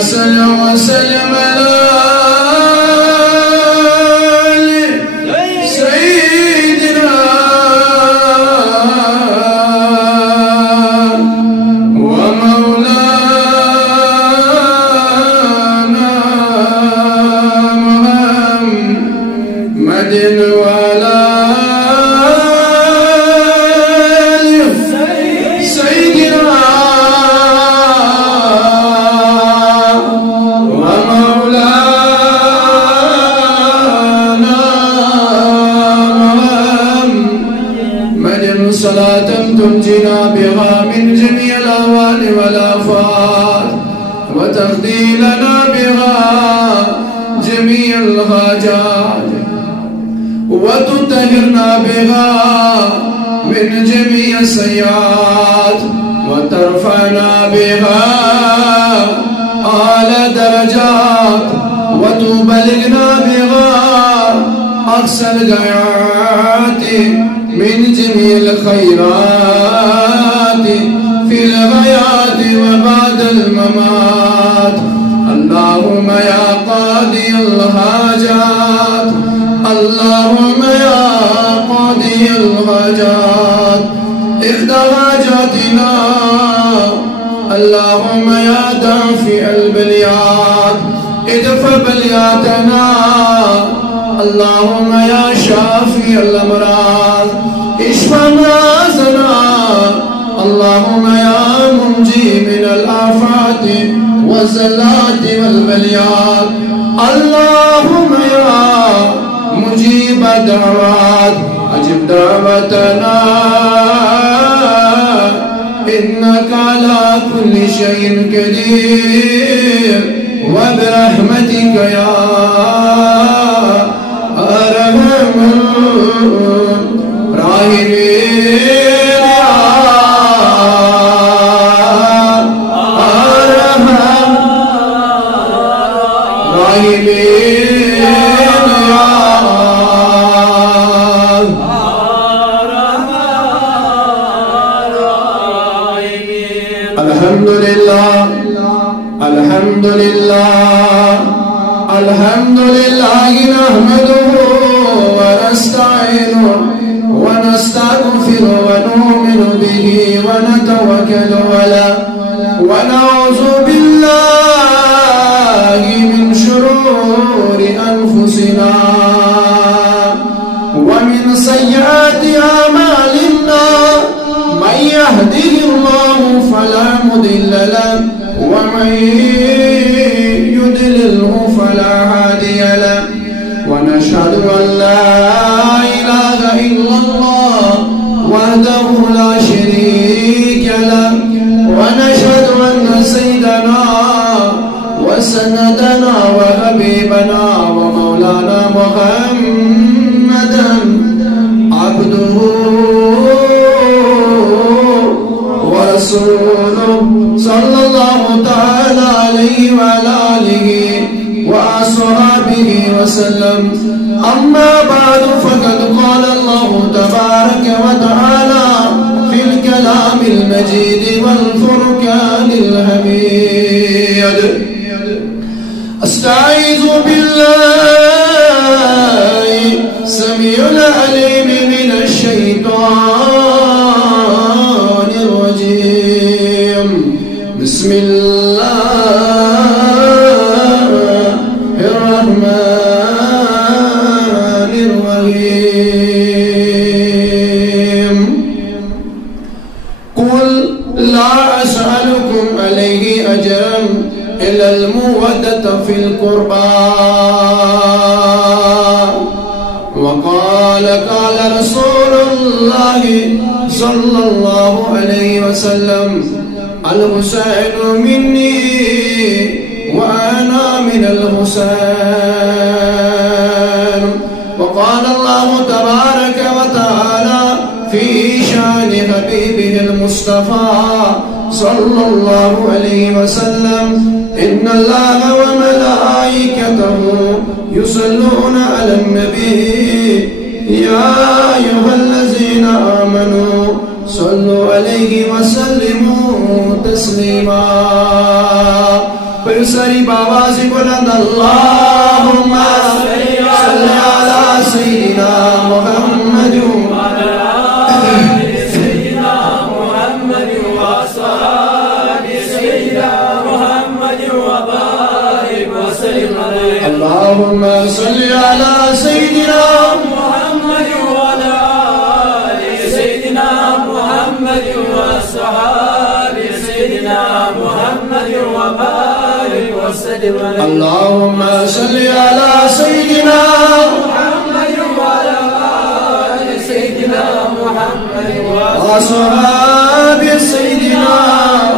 صل وسلم على سيدنا ومولانا محمد وعلى سيدنا صلاة تنجينا بها من جميع الأهوال والآفات وتقضي لنا بها جميع الحاجات وتطهرنا بها من جميع السيئات وترفعنا بها أعلى درجات وتبلغنا بها أقصى الغايات من جميع الخيرات في الحياة وبعد الممات. اللهم يا قاضي الحاجات، اللهم يا قاضي الحاجات اقض حاجاتنا. اللهم يا دافع البليات ادفع بلياتنا. اللهم يا شافي الأمراض اشفى مرضنا. اللهم يا منجي من الآفات والزلات والبليات. اللهم يا مجيب الدعوات أجب دعوتنا إنك على كل شيء قدير وبرحمتك يا أرحم الراحمين يا أرحم الراحمين يا الحمد لله الحمد لله الحمد لله نحمده ونستعينه ونستغفره ونؤمن به ونتوكل عليه ونعوذ بالله من شرور أنفسنا ومن سيئات أعمالنا. من يهده الله فلا مضل له ومن يضلله فلا هادي له. ونشهد أن لا إله إلا الله وحده لا شريك له. ونشهد أن سيدنا وسندنا وحبيبنا ومولانا محمدا عبده ورسوله صلى الله تعالى عليه وعلى آله وأصحابه وسلم. أما بعد فقد قال الله تبارك وتعالى في الكلام المجيد والفرقان الحميد. أستعيذ بالله السميع العليم من الشيطان الرجيم. بسم الله الرحمن الرحيم. قل لا أسألكم عليه أجرا إلا المودة في القربى. وقال قال رسول الله صلى الله عليه وسلم الحسين مني وأنا من الحسين. وقال الله تبارك وتعالى في شان حبيبه المصطفى صلى الله عليه وسلم إن الله وملائكته يصلون على النبي يا أيها الذين آمنوا صلوا عليه وسلموا تسليما. ساری باواز بلند اللہم صلی علی سیدنا محمد وعلی آل سیدنا محمد وصحاب سیدنا محمد وبارک وسلم علیہ اللہم صلی علی سیدنا محمد وعلی آل سیدنا محمد وصحاب سیدنا محمد وبارک وسلم علیہ اللہم صلی علی سیدنا محمد وعلی آل سیدنا محمد وصحاب سیدنا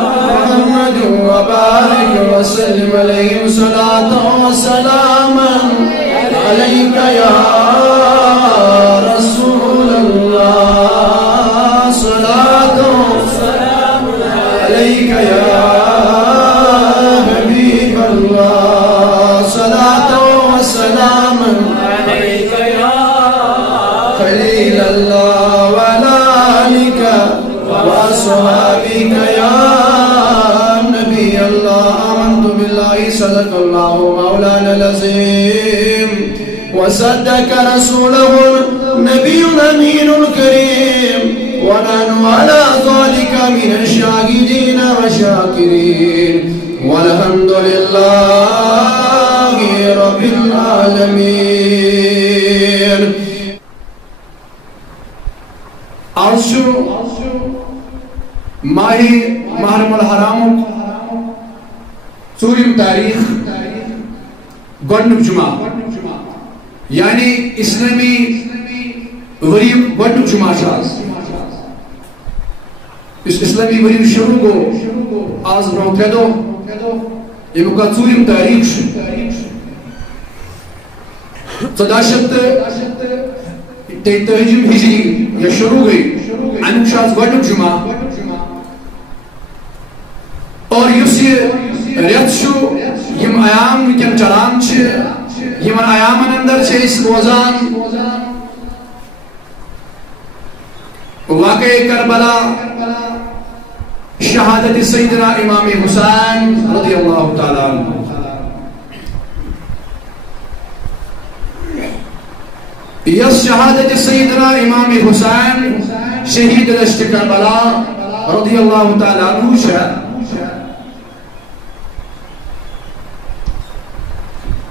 محمد وبارک وسلم علیہ صلاة و سلاما علیک یا رسول اللہ صلاة و سلام علیک یا حبیب اللہ صلاة و سلام علیک یا خلیل اللہ وعلی آلک وصحابک یا نبی اللہ آمنت باللہ صدق اللہ مولانا العظیم وصدق رسوله النبي الأمين الكريم ونحن على ذلك من الشاهدين والشاكرين والحمد لله رب العالمين عرشو ماہی محرم الحرام ژوٗرِم تاریخ گۄڈنیُک جمعہ یعنی اسلامی وریم گۄڈنیُک جمعہ چھُ آز یُس اسلامی وریم شروع گوٚو آز برٛونٛہہ 3 دۄہ ییٚمیُک ژوٗرِم تاریخ چھُ 1423 ہجری یۄس شروع گٔے امیُک چھُ آز گۄڈنیُک جمعہ اور یُس یہِ رٮ۪تھ چھُ یِم ایام وٕنکٮ۪ن چلان چھِ یمن ایامن اندر چھِ أسۍ روزان واقعہ کربلا شہادت سیدنا امام حسین رضی اللہ تعالیٰ عنہ یس شہادت سیدنا امام حسین شہید دشت کربلا رضی اللہ تعالیٰ عنہ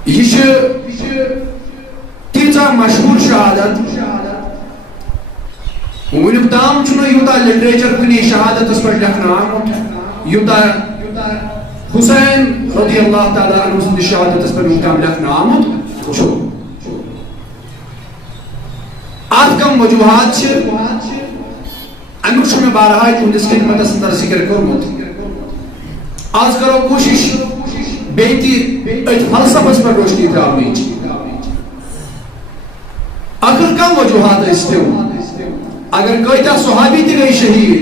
یہ تیزا مشہور شہادت ونیُک تام چھُنہٕ یوٗتاہ لٹریچر کُنی شہادتس پٮ۪ٹھ لیکھنہٕ آمُت یوٗتاہ حسین رضی اللہ تعالیٰ عنہ سٕنٛدِس شہادتس پٮ۪ٹھ ونیُک تام لیکھنہٕ آمُت چھُ اتھ کم وجوہات چھِ امیُک چھُ مےٚ بارہا تُہنٛدِس خدمتس اندر ذکر کوٚرمُت آز کرو کوٗشش بیٚیہِ تہِ أتھۍ فلسفس پٮ۪ٹھ روشنی ترٛاونٕچ آخر کم وجوہات ٲسۍ تِم اگر کۭتیاہ صحابی تہِ گٔے شہیٖد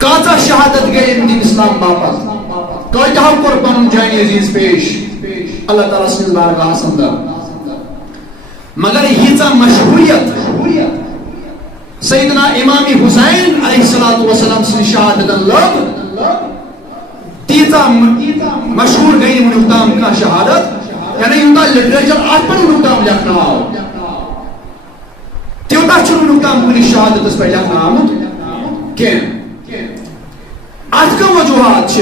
کۭژاہ شہادت گٔے اَمہِ دِن اسلام باپتھ کۭتیاہو کوٚر پنُن جانہِ عزیٖز پیش اللہ تعالیٰ سٕنٛدِس بارگاہس اندر مگر ییٖژاہ مشہوٗریت سیدنا امام حسین علیہ السلام سٕنٛدِ شہادتن لٔب تیٖژاہ مشہوٗر گٔے نہٕ وُنیُک تام کانٛہہ شہادت یعنی یوٗتاہ لٹریچر اتھ پٮ۪ٹھ وُنیُک تام لیکھنہٕ آو تیوٗتاہ چھُنہٕ وُنیُک تام کُنہِ شہادتس پٮ۪ٹھ لیکھنہٕ آمُت کینٛہہ اتھ کم وجوہات چھِ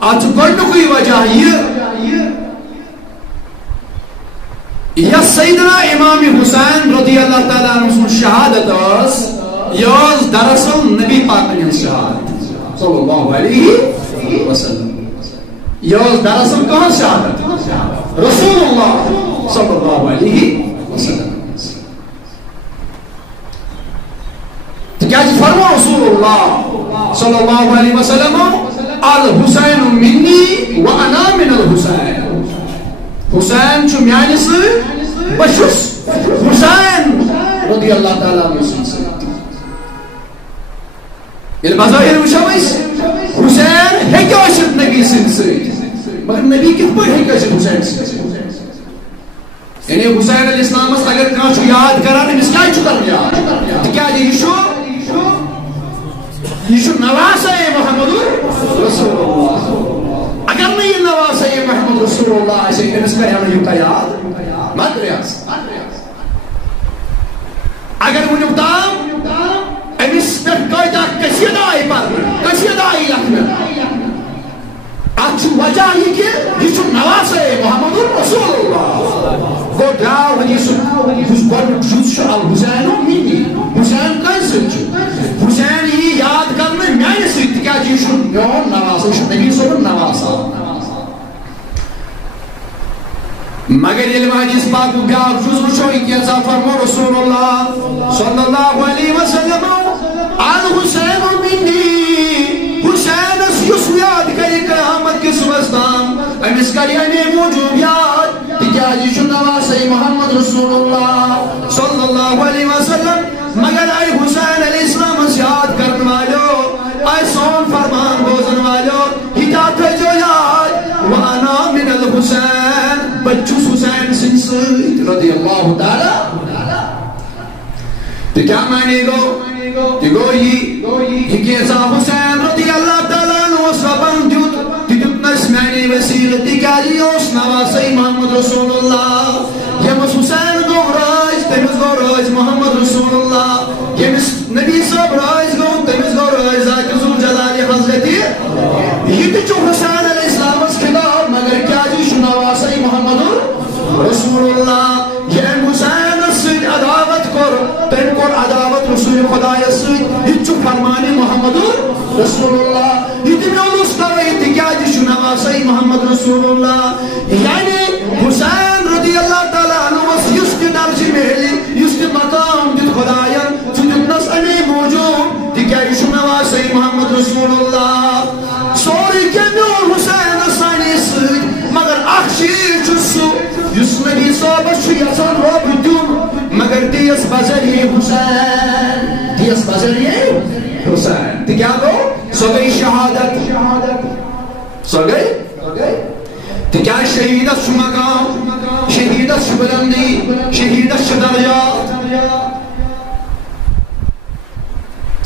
اتھ چھُ گۄڈنیُکُے وجہ یہِ یس سیدنا امام حسین رضی اللہ تعالیٰ عنہ سُنٛد شہادت ٲس یہِ ٲس دراصل نبی پاکن ہٕنٛز شہادت صلی اللہ علیہ وسلم یہ ٲس دراصل کہاں شہادت رسول اللہ صلی اللہ علیہ وسلم تکیازِ فرمو رسول اللہ صلی اللہ علیہ وسلم الحسین منی وانا من الحسین حسین چھُ میانہِ سۭتۍ بہٕ چھُس حسین رضی اللہ تعالیٰ عنہ سٕنٛدِ سۭتۍ ییٚلہِ بظٲہِر وٕچھو أسۍ حسین ہیٚکہِ ٲسِتھ نبی سٕنٛدِ سۭتۍ مگر نبی کِتھ پٲٹھۍ ہیٚکہِ ٲسِتھ حسین سٕنٛدِ سۭتۍ یعنی حسین علیہ السلامس اگر کانٛہہ چھُ یاد کران أمِس کیٛازِ چھُ کران یاد تِکیٛازِ یہِ چھُ یہ نواسہ محمد رسول اللہ اگر نہیں یہ نواسہ محمد رسول اللہ اسے امس کرے یوتا یاد مت ریاض اگر ونیک تام امس پہ قاعدہ کثیر آئی پر کثیر آئی لکھنا اتھ وجہ یہ کہ یہ نواسہ محمد رسول اللہ گو دراو حدیث گۄڈنیُک جُز چھُ الحسین منی حسین کٔمۍ سۭتۍ چھُ حسین یی یاد کرنہٕ میانہِ سۭتۍ تِکیازِ یہِ چھُ میون نواسہ یہِ چھُ نبی صٲبُن نواسہ مگر ییٚلہِ وۄنۍ حدیث پاکُک بیٛاکھ جُز وٕچھو یہِ کیٛاہ فرمو رسول اللہ صلی اللہ علیہ وسلم الحسین منی حسینس یُس یاد کرِ قیامت کِس صبحس تام أمس کرِ اَمے موٗجوٗب یاد تِکیٛازِ یہِ چھُ نواسہ محمد رسول اللہ صلی اللہ علیہ وسلم مگر اے حسین علیہ السلام یاد کرن والو اے سون فرمان بوزن والو ہتا تھٲیزیو یاد وانا من الحسین بہٕ چھُس حسین سٕنٛدِ سۭتۍ رضی اللہ تعالیٰ تہٕ کیٛاہ معنی گوٚو تہِ گوٚو یہِ کینٛژھا حسین رضی اللہ تعالیٰ اوس رۄبن دیُت تہِ دیُتنس میانہِ وسیٖلہٕ تِکیٛازِ یہِ اوس نواسہ محمد رسول اللہ ییٚمِس حسین گوٚو رٲضۍ تٔمِس گوٚو رٲضۍ محمد رسول اللہ ییٚمِس نبی صٲب رٲضۍ گوٚو تٔمِس گوٚو رٲضۍ ذات ذوالجلالِ حضرت یہِ تہِ چھُ حسین علیہ السلامس خطاب مگر کیٛازِ یہِ چھُ نواسہ محمد رسول اللہ ییٚمۍ حسینس سۭتۍ عداوت کوٚر تٔمۍ کوٚر عداوت رسول خۄدایس سۭتۍ یہِ تہِ چھُ فرمانہِ محمد رسول اللہ یہ تہِ میونُس توے تِکیٛازِ یہِ چھُ نواسہ محمد رسول اللہ یعنی حسین رضی اللہ تعالیٰ عنہس یُس تہِ درجہِ میلہِ یُس تہِ مقام دیُت خۄداین سُہ دیُتنس اَمے موٗجوٗب تِکیٛازِ یہِ چھُ نواسہ محمد رسول اللہ سورُے کینٛہہ میون حسینس سانے سۭتۍ مگر اکھ چیٖز چھُ سُہ یُس نبی صٲبس چھُ یژھان رۄب دیُن مگر دِیس بذریعہ حسین دِیس بذریعہ حسین تہِ کیٛاہ گوٚو سۄ گٔے شہادت سۄ گٔے تِکیٛازِ شہیدس چھُ مقام شہیدس چھُ بلندی شہیدس چھِ درجات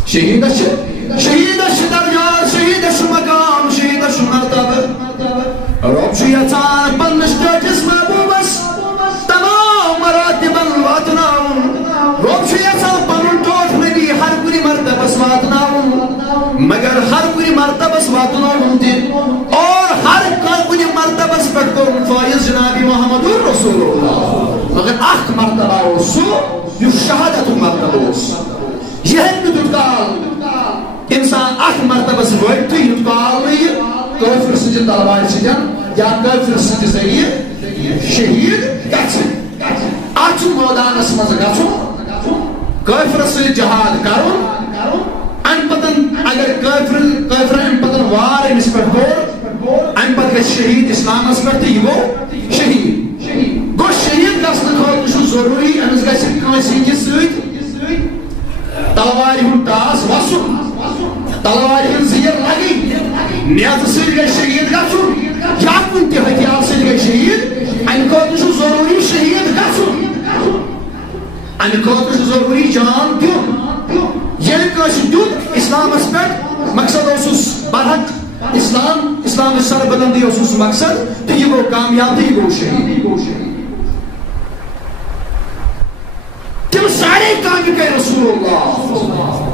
شہیدس چھِ درجات شہیدس چھُ مقام شہیدس چھُ مرتبہ رۄب چھُ یژھان پننِس ٹٲٹھِس محبوٗبس تمام مراتبن واتناوُن رۄب چھُ یژھان پنُن ٹوٹھ نبی ہر کُنہِ مرتبس واتناوُن مگر ہر کُنہِ مرتبس واتناوُن تہِ اور ہر کُنہِ مرتبس پٮ۪ٹھ کوٚرُن فٲیض جناب محمد رسول اللہ مگر اکھ مرتبہ اوس سُہ یُس شہادتُک مرتبہ اوس یہِ ہیٚکہِ نہٕ تیُتھ کال اِنسان اکھ مرتبس وٲتِتھٕے یُتھ کال نہٕ یہِ کٲفِر سٕنٛزِ تلوارِ سۭتۍ یا کٲفِر سٕنٛدِ ذٔریعہٕ شہیٖد گژھِ اتھ چھُ مٲدانس منٛز گژھُن کٲفرس سۭتۍ جہاد کرُن امہِ پتہٕ اگر کٲفر امہِ پتہٕ وار أمِس پٮ۪ٹھ کوٚر امہِ پتہٕ گژھِ شہیٖد اسلامس پٮ۪ٹھ تہٕ یہِ گوٚو شہیٖد گوٚو شہیٖد گژھنہٕ خٲطرٕ چھُ ضروٗری أمِس گژھِ کٲنٛسہِ ہٕنٛدِس سۭتۍ تلوارِ ہُنٛد ٹاس وسُن تلوارِ ہٕنٛز زیٖر لگٕنۍ نیزٕ سۭتۍ گژھِ شہیٖد گژھُن یا کُنہِ تہِ ہتھیار سۭتۍ گژھِ شہیٖد امہِ خٲطرٕ چھُ ضروٗری شہیٖد گژھُن امہِ خٲطرٕ چھُ ضروٗری جان دیُن ییٚلہِ کٲنٛسہِ دیُت اسلامس پٮ۪ٹھ مقصد اوسُس برحق اسلامٕچ سربلندی اوسُس مقصد تہٕ یہِ گوٚو کامیاب تہٕ یہِ گوٚو شہیٖد تِم سارے کامہِ کٔرۍ رسول اللہ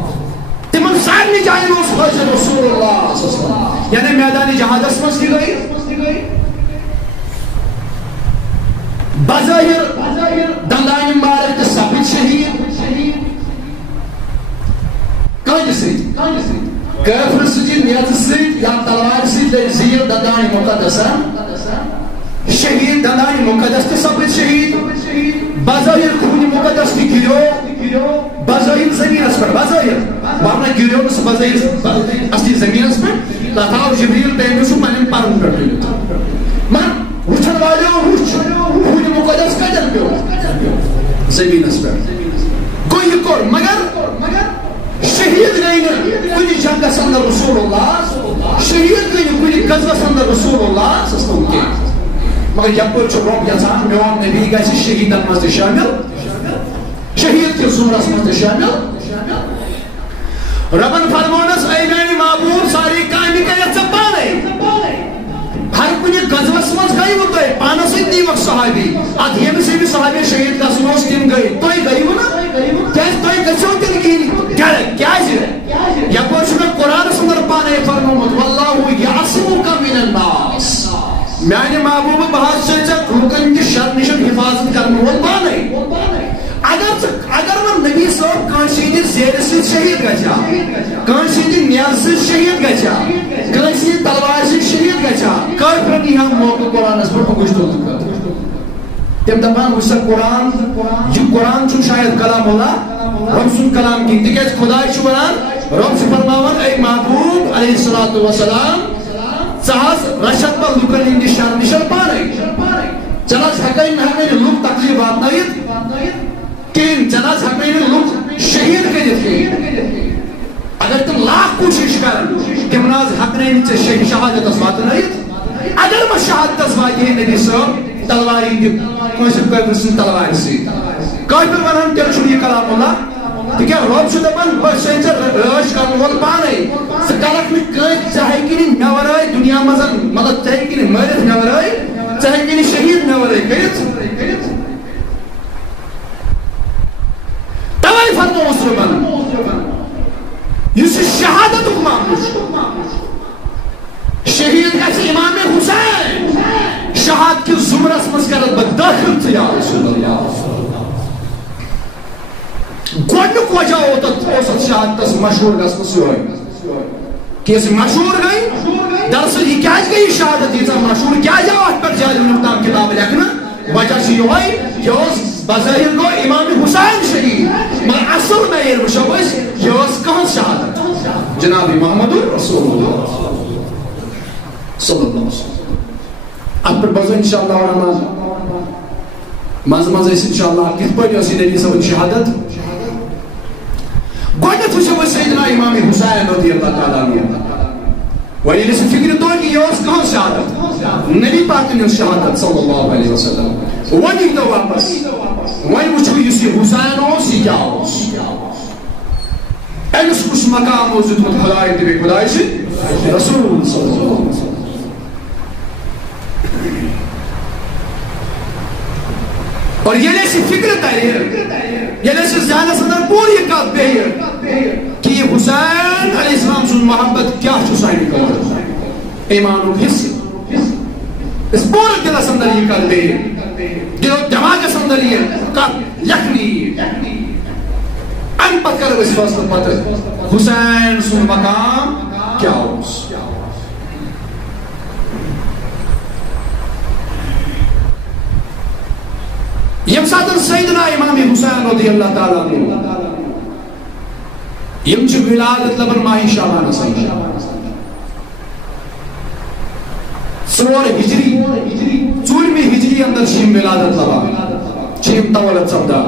تِمن سارنٕے جاین اوس حٲضِر رسول اللہ یعنی میدانِ جہادس منٛز تہِ گٔے بظٲہِر دندانہِ مبارک تہِ سپٕدۍ شہیٖد کٲنٛسہِ سۭتۍ کٲفرٕ سٕنٛزِ نیزٕ سۭتۍ یا تلوارِ سۭتۍ لٔگۍ زیٖر دندانہِ مُقدسن شہیٖد دندانہِ مُقدس تہِ سپٕدۍ شہیٖد بظٲہِر خوٗنہِ مُقدس تہِ گِریو بظٲہِر زٔمیٖنس پٮ۪ٹھ بظٲہِر ورنہ گِریو نہٕ سُہ بظٲہِر اصلی زٔمیٖنس پٮ۪ٹھ تتھ آو جبریٖل تٔمۍ سُہ پننٮ۪ن پرن پٮ۪ٹھ تُلِتھ مگر وٕچھن والیو وٕچھ خوٗنہِ مُقدس کتٮ۪ن پیوٚو زٔمیٖنس پٮ۪ٹھ گوٚو یہِ کوٚر مگر شہیٖد گٔے نہٕ کُنہِ جنگس اندر رسول اللہ شہیٖد گٔے نہٕ کُنہِ غزوس اندر رسول اللہ کینٛہہ مگر یپٲرۍ چھُ رۄب یژھان میون نبی گژھِ شہیٖدن منٛز تہِ شٲمِل شہیٖد کِس زُمرس منٛز تہِ شٲمِل ربن فرمونس اے میانی محبوب ساری کامی کریت سے پانے ہر کنی غزوس مز گئی وہ گئی پانا سے دی وقت صحابی ادھیم سے بھی صحابی شہید کا سنوس تیم گئی توئی گئی وہ نا کیس توئی گسوں تیم گئی کیا ہے یا پوچھ میں قرآن سندر پانے فرمومت واللہ یعصمک من الناس میانی محبوب بہت سے چک حکم کی شر نشن حفاظت کرنے وہ پانے اگر وہ نبی صاحب کانسی دی زیر سے شہید گچا کانسی دی نیاز سے شہید گچا کانسی دی تلوار سے شہید گچا کافر نہیں ہم موقع قرآن اس پر پکوش تو دکھا تم دبان اس سے قرآن جو قرآن چون شاید کلام ہونا رب سن کلام کی تکیز خدای چو بران رب سے فرماون اے محبوب علیہ السلام سہاز رشد پر لکن ہندی شان نشل پانے چلاس حقائی میں ہمیں لوگ تقریبات نائید کین جناز حقیقی لوگ شہید کے جتنے اگر تم لاکھ کوشش کر تم ناز حقیقی سے شہادت اسوات نہیں اگر میں شہادت اسوات یہ نبی صاحب تلواری دی کوئی کوئی سن تلواری سی کوئی پر ونہم تیل چھوڑی کلام اللہ تو کیا روب شدہ بن بس سینچر رش کرن وال پانے سکالک میں کوئی چاہے کی نہیں نورائی دنیا مزن مدد چاہے کی نہیں مرد نورائی چاہے کی نہیں شہید نورائی کہت توائی فرمو مسلمان یس شہادت معموش شہید ایسے امام حسین شہاد کی زمرس مسکرت بداخل تھی یا رسول اللہ گوڑنک وجہ ہوتا اوسط شہادت اس مشہور گس مسیوئی کیسے مشہور گئی دراصل یہ کیا گئی شہادت یہ مشہور کیا جاوات پر جائے نفتام کتاب لکھنا وجہ سے یہ ہوئی کہ بظاہر گو امام حسین شہید مگر اصل میں یہ مشوش یہ کہاں شہادت جناب محمد رسول اللہ صلی اللہ علیہ وسلم اب پر بزو انشاءاللہ الرحمن مز اس انشاءاللہ کس پر اسی نبی صلی شہادت گوڑنت وچھو سیدنا امام حسین رضی اللہ تعالیٰ عنہ ولی لسے فکر تو کہ یہ کہاں شہادت نبی پاک نے شہادت صلی اللہ علیہ وسلم ونی تو واپس ونی وچھو یسی حسین ہو سی کیا ہو اینس کچھ مقام موجود مت خدای تبی خدای سے رسول صلی اللہ علیہ وسلم اور یہ لیسی فکر تحریر یہ لیسی زیادہ صدر پوری کات بہیر کہ یہ حسین علیہ السلام سن محبت کیا چسائی کرتا ایمانو حصے اس پورا دل سندر یہ کر دے دل و دماغ سندر یہ کت یکنی ان پت کر اس فاصل پتر حسین سن مقام کیا ہوس یم ساتن سیدنا امام حسین رضی اللہ تعالیٰ عنہ یم چھ ولادت لبن ماہی شعبان سمجھ سور ہجری چورمی ہجری اندر شیم ولادت لبا شیم تولد سبدا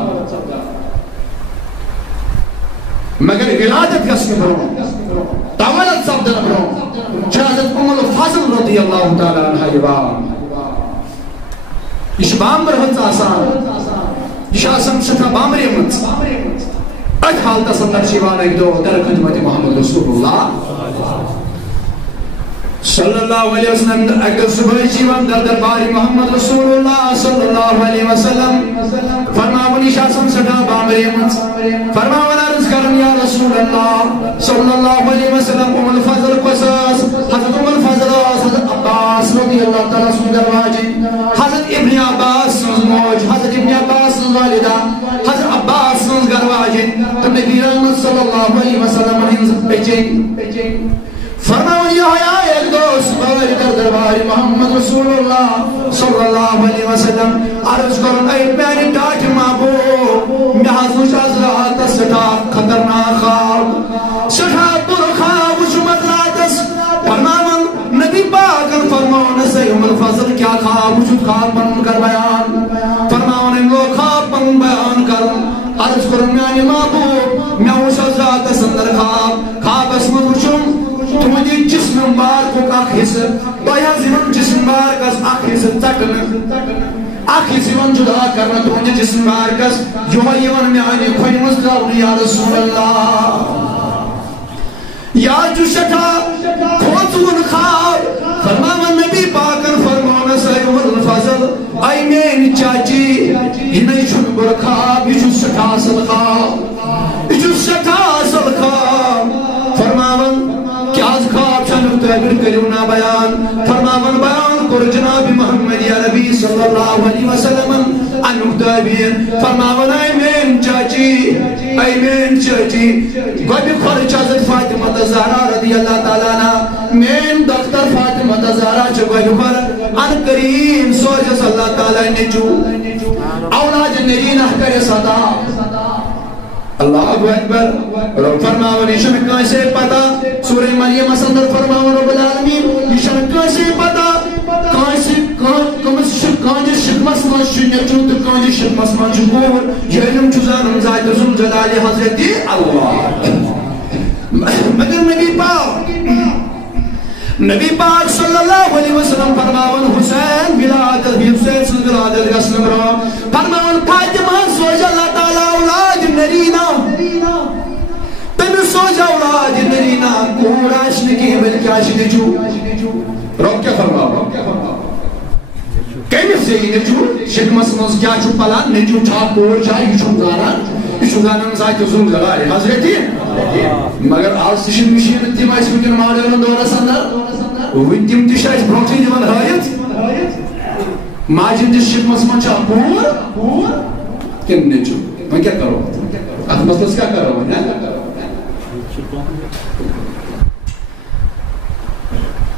مگر ولادت کس میں برو تولد سبدا برو حضرت ام الفضل رضی اللہ تعالیٰ عنہ یبام یہ بامبر ہنس آسان یہ آسان سٹھا بامبر یمت اج حالتا سندر شیوان ایک دو در خدمت محمد رسول اللہ صلی اللہ علیہ وسلم اگر صبح شیوان در دربار محمد رسول اللہ صلی اللہ علیہ وسلم فرماونی شاسم سٹھا بامبر یمت فرماونا رز کرن یا رسول اللہ صلی اللہ علیہ وسلم ام الفضل قصص حضرت ام الفضل حضرت عباس رضی اللہ تعالیٰ سندر واجد حضرت ابن عباس سنز موج حضرت ابن عباس سنز والدہ حضرت عباس سنز گر واجد تو نبی رحمت صلی اللہ علیہ وسلم ہنز پیچیں فرماؤں یا ایک دوست باری در دربار محمد رسول اللہ صلی اللہ علیہ وسلم عرض کرن اے میری ڈاٹ محبوب میں حضوش از رات سٹھا خطرناک خواب سٹھا پر خواب شمت راتس فرماؤں نبی پاکن فرماؤں سے ام الفضل کیا خواب وجود خواب بن کر بیان فرماؤں ان لوگ خواب بن بیان کر عرض کرن میانی محبوب میں اس از رات سندر خواب اسم وچم تمہیں جسم مبارک کو اخ حصہ بایا زمن جسم مبارک اس اخ حصہ تکنا اخ حصہ جدا کرنا تمہیں جسم مبارک اس جو یون میں آنے کھوئی مستقبل یا رسول اللہ یا جو شکا کھوتون خواب فرماون نبی پاکن فرماون سیوم الفضل اے مین چاچی یہ نہیں چھن گر خواب یہ چھو سکا اصل خواب یہ چھو سکا اصل خواب فرماون کیا از خواب چنک تعبیر کریونا بیان فرماون بیان کر جناب محمد یا نبی صلی اللہ علیہ وسلم انک تعبیر فرماون اے مین چاچی اے مین چاچی گوی خرچ حضرت فاطمہ زہرا رضی اللہ تعالیٰ عنہ مین دختر فاطمہ زہرا چھ گوی خر ان کریم سوجس اللہ تعالیٰ نجو اولاد نرینہ کرے صدا اللہ اکبر رب فرماون یہ کیسے پتا سورہ مریم اندر فرماون رب العالمین یہ کیسے پتا کانجہ شکمس مز نیچو تو کانجہ شکمس مز گور یہ علم زانن ذات ذل جلال حضرت اللہ مگر نبی پاک صلی اللہ علیہ وسلم فرماون حسین ولادت حسین سن ولادت گسن برو فرماون فاطمہ سوج اللہ تعالی اولاد نرینہ تم سوج اولاد نرینہ کور آشن کی بلکہ آشن جو رب کیا فرماو کیمس سے یہ نجو شکمس مز کیا چھو پلان نجو چھا کور چھا یہ چھو زانن ذات ذل جلال حضرت مگر آج تشن مشین تم اس وکن ماڈرن دورس اندر تم تش اس برونٹھی دِوان ہٲیِتھ ماجن تس شکمس من چھا کور کن نجو وۄنۍ کیٛاہ کرو اتھ مسلس کیٛاہ کرو وۄنۍ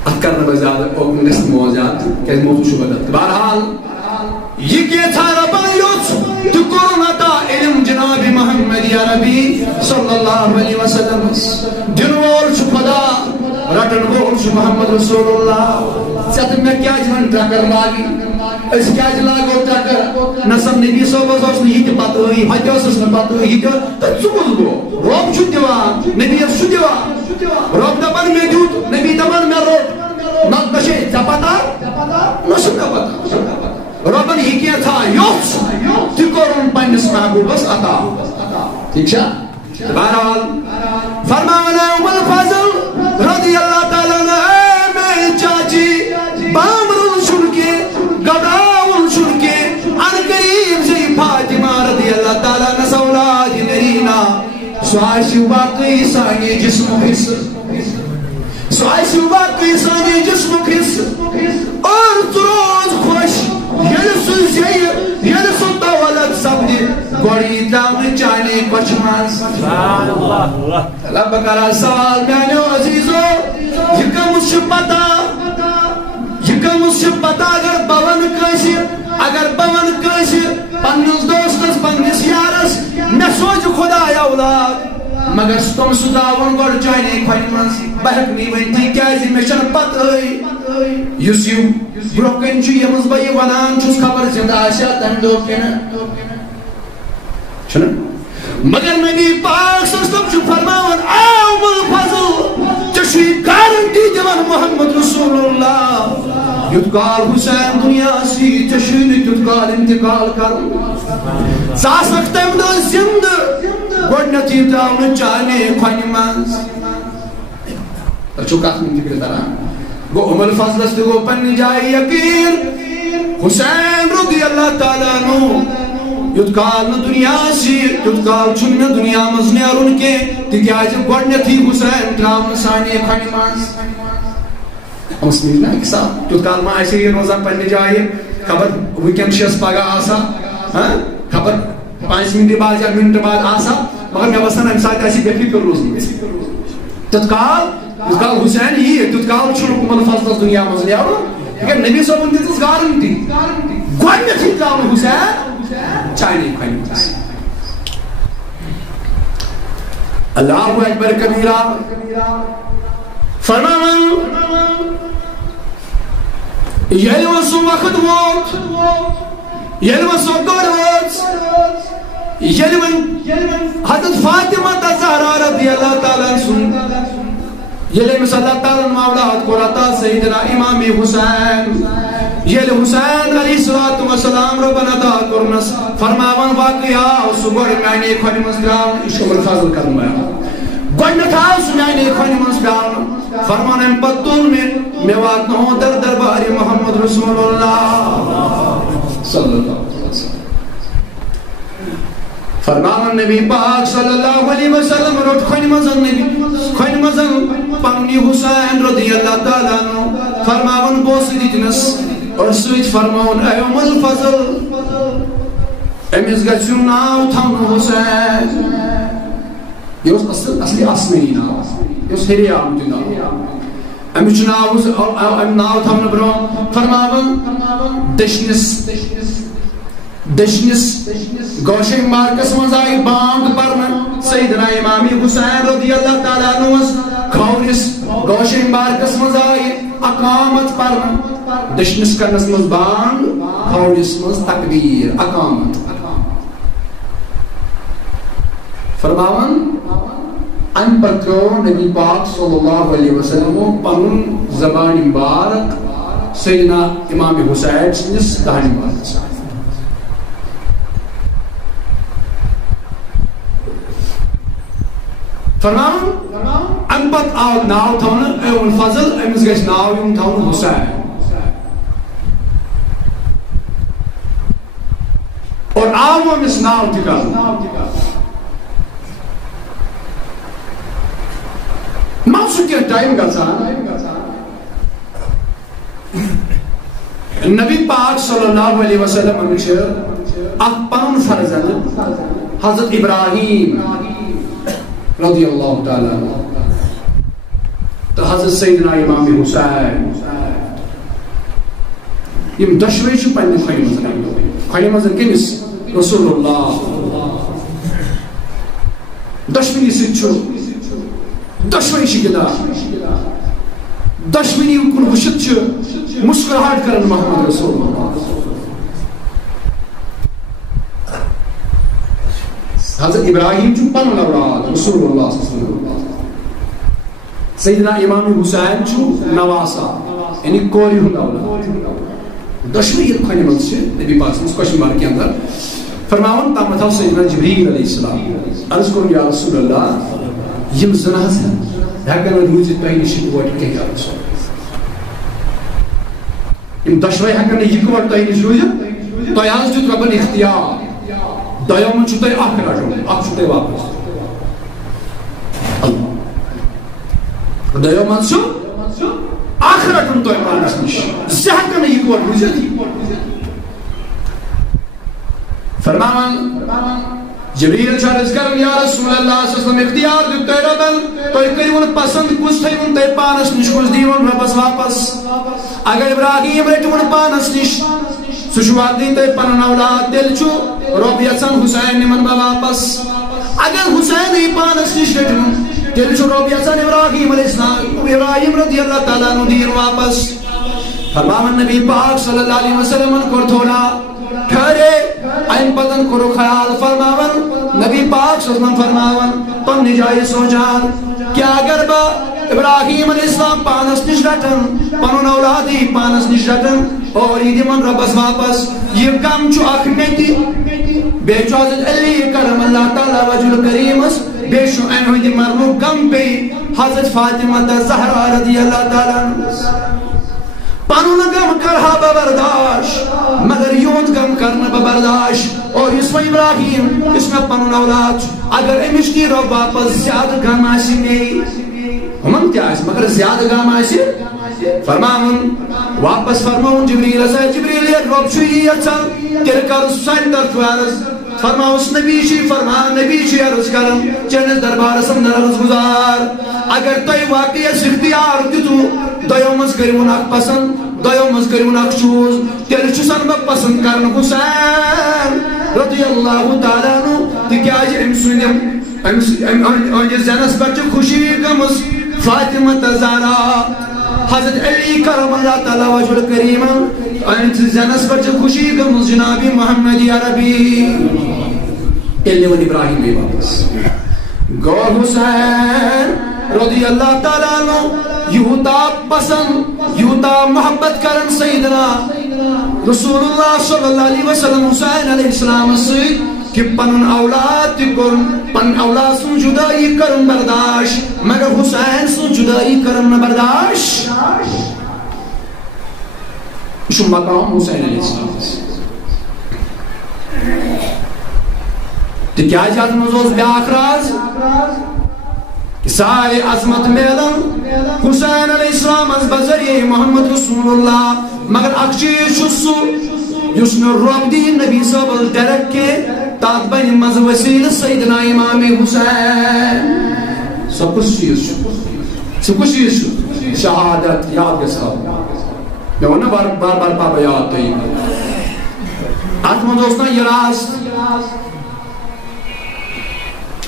اتھ کرنہٕ بہٕ زیادٕ اوکنس موضوعات کیٛازِ موضوع چھُ بدل بہرحال یہ کیٛاہ ربن یوٚژھ تہٕ کوٚرُن عطا علم جناب محمد یا نبی صلی اللہ علیہ وسلم دن وول چھُ خدا رٹن وول چھُ محمد رسول اللہ ژےٚ تہٕ مےٚ کیٛازِ وۄنۍ ٹرٛکر لاگٕنۍ أسۍ کیٛازِ لاگو ٹرٛکر نسا نبی صٲبس اوس نہٕ یہِ تہِ پتہٕ ہوتہِ ٲسٕس نہٕ پتہٕ یہِ تہِ تہٕ ژٕ کُس گوٚو رۄب چھُ دِوان نبیَس چھُ دِوان رۄب دپان مےٚ دیُت نبی دپان مےٚ روٚٹ نتہٕ چھے ژےٚ پتہ نہ چھُ مےٚ پتہ ربن یہ کیا تھا یوژھ تہِ کوٚرُن پننِس محبوبس عطا ٹھیک چھا بہرحال فرماون ام الفضل رضی اللہ تعالیٰ عنہ اے میری چاچی بامرُن چھُنہٕ کینٛہہ گبراوُن چھُنہٕ کینٛہہ ان قریب سے فاطمہ رضی اللہ تعالیٰ عنہ اولاد نرینہ سُہ آسہِ واقعی سانہِ جسمُک حصہٕ سُہ آسہِ واقعی سانہِ جسمُک حصہٕ اور ژٕ روز خۄش ییٚلہِ سُہ زیٚیہِ ییٚلہِ سُہ تولد سپدِ گۄڈٕ یی ترٛاونہٕ چانہِ کۄچھِ منٛز اللہ بہٕ کرٕ سوال میٛانیو عزیٖزو یہِ کٔمِس چھِ پتہ یہ کٔمِس چھِ پتہ اگر بہٕ وَنہٕ کٲنٛسہِ پننِس دوستس پننِس یارس مےٚ سوزِ خۄداے اولاد مگر تم سُداوُن گۄڈٕ چانے کھۄنہِ منٛز بہٕ ہٮ۪کہٕ نہٕ یہِ ؤنتھٕے کیٛازِ مےٚ چھنہٕ پتہٕے یُس یہِ برونٛہہ کَنہِ چھُ ییٚمِس بہٕ یہِ وَنان چھُس خبر زِندٕ آسیا تَمہِ دۄہ کِنہٕ چھُنہٕ مگر نبی پاک صلی اللہ علیہ وسلم چھُ فرماوان ام الفضل ژےٚ چھُے گارنٹی دِوان محمد رسول اللہ یُتھ کال حسین دُنیاہس یی ژےٚ چھُے نہٕ تیُتھ کال انتقال کرُن ژٕ آسکھ تَمہِ دۄہ زِندٕ گۄڈنٮ۪تھ یی ترٛاونہٕ چانے کھۄنہِ منٛز تۄہہِ چھُو کتھ مُنتہِ فِکر تران گوٚو ام الفضلس تہِ گوٚو پننہِ جایہِ یقیٖن حسین رضی اللہ تعالیٰ عنہ یُتھ کال نہٕ دُنیاہس یی تیُتھ کال چھُنہٕ مےٚ دُنیا منٛز نیرُن کینٛہہ تِکیٛازِ گۄڈنٮ۪تھ یی حسین ترٛاونہٕ سانے کھۄنہِ منٛز أمِس میلہِ نا أکِس ساتہٕ تیُتھ کال ما آسہِ یہِ روزان پننہِ جایہِ خبر وٕنکٮ۪ن چھَس پگاہ آسان خبر 5 مِنٹہِ بعد یا مِنٹہٕ بعد آسان مگر مےٚ باسان اَمہِ ساتہٕ آسہِ بے فِکر روٗزمٕژ تیُتھ کال یُتھ کال حسین یی تیُتھ کال چھُنہٕ ام الفضلس دُنیا منٛز نیرُن تِکیٛازِ نبی صٲبن دِژٕس گارنٹی گۄڈنٮ۪تھٕے ترٛاونہٕ حسین چانے کھۄنہِ منٛز اللہ اکبر کبیرہ فرماون ییٚلہِ وۄنۍ سُہ وقت ووت ییٚلہِ وۄنۍ سۄ گٔر وٲژ ییٚلہِ وۄنۍ حضرت فاطمہ زہرا رضی اللہ تعالیٰ سُنٛد ییٚلہِ أمِس اللہ تعالیٰ ہن اولاد کوٚر عطا سیدنا امام حسین ییٚلہِ حسین علیہ الصلوۃ والسلام رۄبن عطا کوٚرنس فرماون واقعی آو سُہ گۄڈٕ میانے کھۄنہِ منٛز ترٛاونہٕ یہِ چھُ ام الفضل کرن بیان گۄڈنیٚتھ آو سُہ میانہِ کھۄنہِ منٛز پیٛاونہٕ فرمان اَمہِ پتہٕ تُل مےٚ واتنوو در دربارِ محمد رسول اللہ صلی اللہ علیہ وسلم فرمان نبی پاک صلی اللہ علیہ وسلم روٹ کھۄنہِ منٛز پنُن یہِ حُسین رضی اللہ تعالیٰ عنہ فرماوان بوسہٕ دِتنَس اور سۭتۍ فرماوان اے ام الفضل أمِس گژھِ یُن ناو تھاونہٕ حُسین یہ اصلی آسمانی ناو یہ ہیرے آمتی ناو أمِس چھُ ناو تھاونہٕ برٛونٛہہ فرماوان دشنس گوشے مارکس منٛز آیہِ بانگ پرنہٕ سیدنا امام حسین رضی اللہ تعالیٰ عنہس کھوورِس گوشے مارکس منٛز آیہِ اقامت پرنہٕ دشنس کرنس منٛز بانگ کھوورِس منٛز تکبیر اقامت فرماوان ان پتر نبی پاک صلی اللہ علیہ وسلم پنن زبان مبارک سیدنا امام حسین سندس دہن مبارک فرماوان ان پت آو ناو تھاونہٕ اے ام الفضل أمِس گژھِ ناو یُن تھاونہٕ حسین اور آو أمِس ناو تہِ کرنہٕ ماسو کیا ٹائم گژھان نبی پاک صلی اللہ علیہ وسلم چھِ اکھ پنُن فرزند حضرت ابراہیم رضی اللہ تعالیٰ تو حضرت سیدنا امام حسین یم دشوے چھِ پننہِ منٛز کٔمِس رسول اللہ دشوٕنی سۭتۍ چھُ دشوئی چھِ گِنٛدان دشوٕنی کُن وٕچھِتھ چھِ مسکراہٹ کران محمد رسول اللہ حضرت ابراہیم چھُ پنُن اولاد رسول اللہ صلی اللہ علیہ وسلم سیدنا امام حسین چھُ نواسا یعنی کورِ ہُنٛد اولاد دشوئی یتھ کھۄنہِ منٛز چھِ نبی پاک سٕنٛدِس کوشن مارک کے اندر فرماوان تامتھ آو سیدنا جبریل علیہ السلام عرض کوٚرُن یا رسول اللہ یم زن ہیکن روزت تہ نش اکوٹ کیا یم دشوے ہیکن اکوٹ تہ نش روزت تہ حظ دیت ربن اختیار دۄیو منٛز چھُ تۄہہِ اکھ رٹُن اکھ چھُ تۄہہِ واپس دۄیو منٛز چھُ اکھ رٹُن تۄہہِ پانس نش زٕ ہیکن اکوٹ روزت فرماوان جبریل چھُ عرض کران یا رسول اللہ صلی اللہ علیہ وسلم اختیار دیت تۄہہِ ربن تُہۍ کٔرِوُن پسند کُس تھٲیوُن تۄہہِ پانس نش کُس دیٖوُن ربس واپس اگر ابراہیم رٔٹِوُن پانس نش سُہ چھُ واتنٕے تۄہہِ پنُن اولاد تیٚلہِ چھُ رۄب یژھان حسین نِمن بہٕ واپس اگر حسینٕے پانس نش رٔٹِوُن تیٚلہِ چھُ رۄب یژھان ابراہیم علیہ السلام ابراہیم رضی اللہ تعالیٰ عنہ دِیِن واپس فرماوان نبی پاک صلی اللہ علیہ وسلم کوٚر تھوڑا ٹھہرے اَمہِ پتن کوٚرُکھ خیال فرماوان نبی پاک صلی اللہ علیہ وسلم فرماوان پننہِ جایہِ سونچان کیا اگر بہٕ ابراہیم علیہ السلام پانس نش رٹن پنُن اولادی پانس نش رٹن اور یہِ دِمن رۄبس واپس یہِ غم چھُ اکھ مےٚ تہِ بیٚیہِ چھُ حضرت علی کرم اللہ تعالیٰ وجہ کریٖمس بیٚیہِ چھُ امہِ ہٕنٛدِ مرنُک غم بیٚیہِ حضرت فاطمہ زہرا رضی اللہ تعالیٰ پنُن غم کرہا بہٕ برداشت مگر یِہُنٛد غم کرنہٕ بہٕ برداشت اور یُس وۄنۍ ابراہیم یُس مےٚ پنُن اولاد چھُ اگر أمِس دِی رۄب واپس زیادٕ غم آسہِ مے ہُمن تہِ آسہِ مگر زیادٕ غم آسہِ فرماوُن واپس فرماوُن جبریٖلس جبریٖل رۄب چھُ یی یژھان تیٚلہِ کر سانہِ طرفہٕ عرض فرماوُس نبی چھُ فرمان نبی چھُ عرض کران چٲنِس دربارس اندر عرض گزار اگر تۄہہِ واقعی اَسہِ اختیار دِتوٕ دۄیو منٛز کٔرِوُن اکھ پسند دۄیو منٛز کٔرِوُن اکھ چوٗز تیٚلہِ چھُسن بہٕ پسند کران حسین رضی اللہ تعالیٰ عنہ تِکیازِ أمۍ سٕنٛدِ أہٕنٛدِس زینس پٮ۪ٹھ چھِ خوشی گٔمٕژ فاطمہ زہرا حضرت علی کرم اللہ تعالیٰ وجہ کریٖمن أہٕنٛدِس زینس پٮ۪ٹھ چھِ خوشی گٔمٕژ جناب محمد عربی ییٚلہِ نِوان ابراہیم گٔے واپس گوٚو حسین رضی اللہ تعالیٰ عنہ یوٗتاہ پسند یوٗتاہ محبت کران سیدنا رسول اللہ صلی اللہ علیہ وسلم حسین علیہ السلام سۭتۍ کہ پنن اولاد پن اولاد سن جدائی کرن برداشت مگر حسین سن جدائی کرن برداشت شو مقام حسین علیہ السلام تکیاز ات مز بیاکھ راز سارے عظمت میلن حسین علیہ السلام از بذریعہ محمد رسول اللہ مگر اکھ چیز سو یس میں رب دی نبی صاحب ڈائریکٹ کے تات بن مز وسیل سیدنا امام حسین سب کچھ چیز شہادت یاد گژھا میں ونہ بار بار بابا یاد تھی ات مز اوس نا یہ راز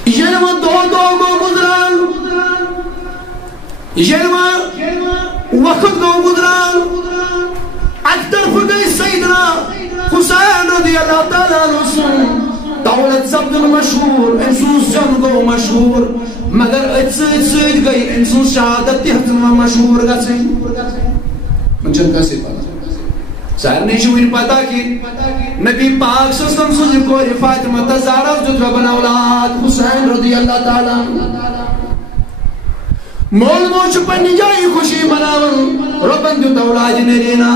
یلو دو گو گزران یلو وقت گو گزران اک طرف گئی سیدنا حسین رضی اللہ تعالیٰ عنہ سن دولت سبد مشہور انسون جن گو مشہور مگر ات گئی انسون شہادت تحت مشہور گسن منچن کسی پتا سار نہیں ون پتا کہ نبی پاک صلی اللہ علیہ وسلم سن کور فاطمہ تزارہ جت ربن اولاد حسین رضی اللہ تعالیٰ مول موچ پنی جائی خوشی مناون ربن دیت اولاد نرینا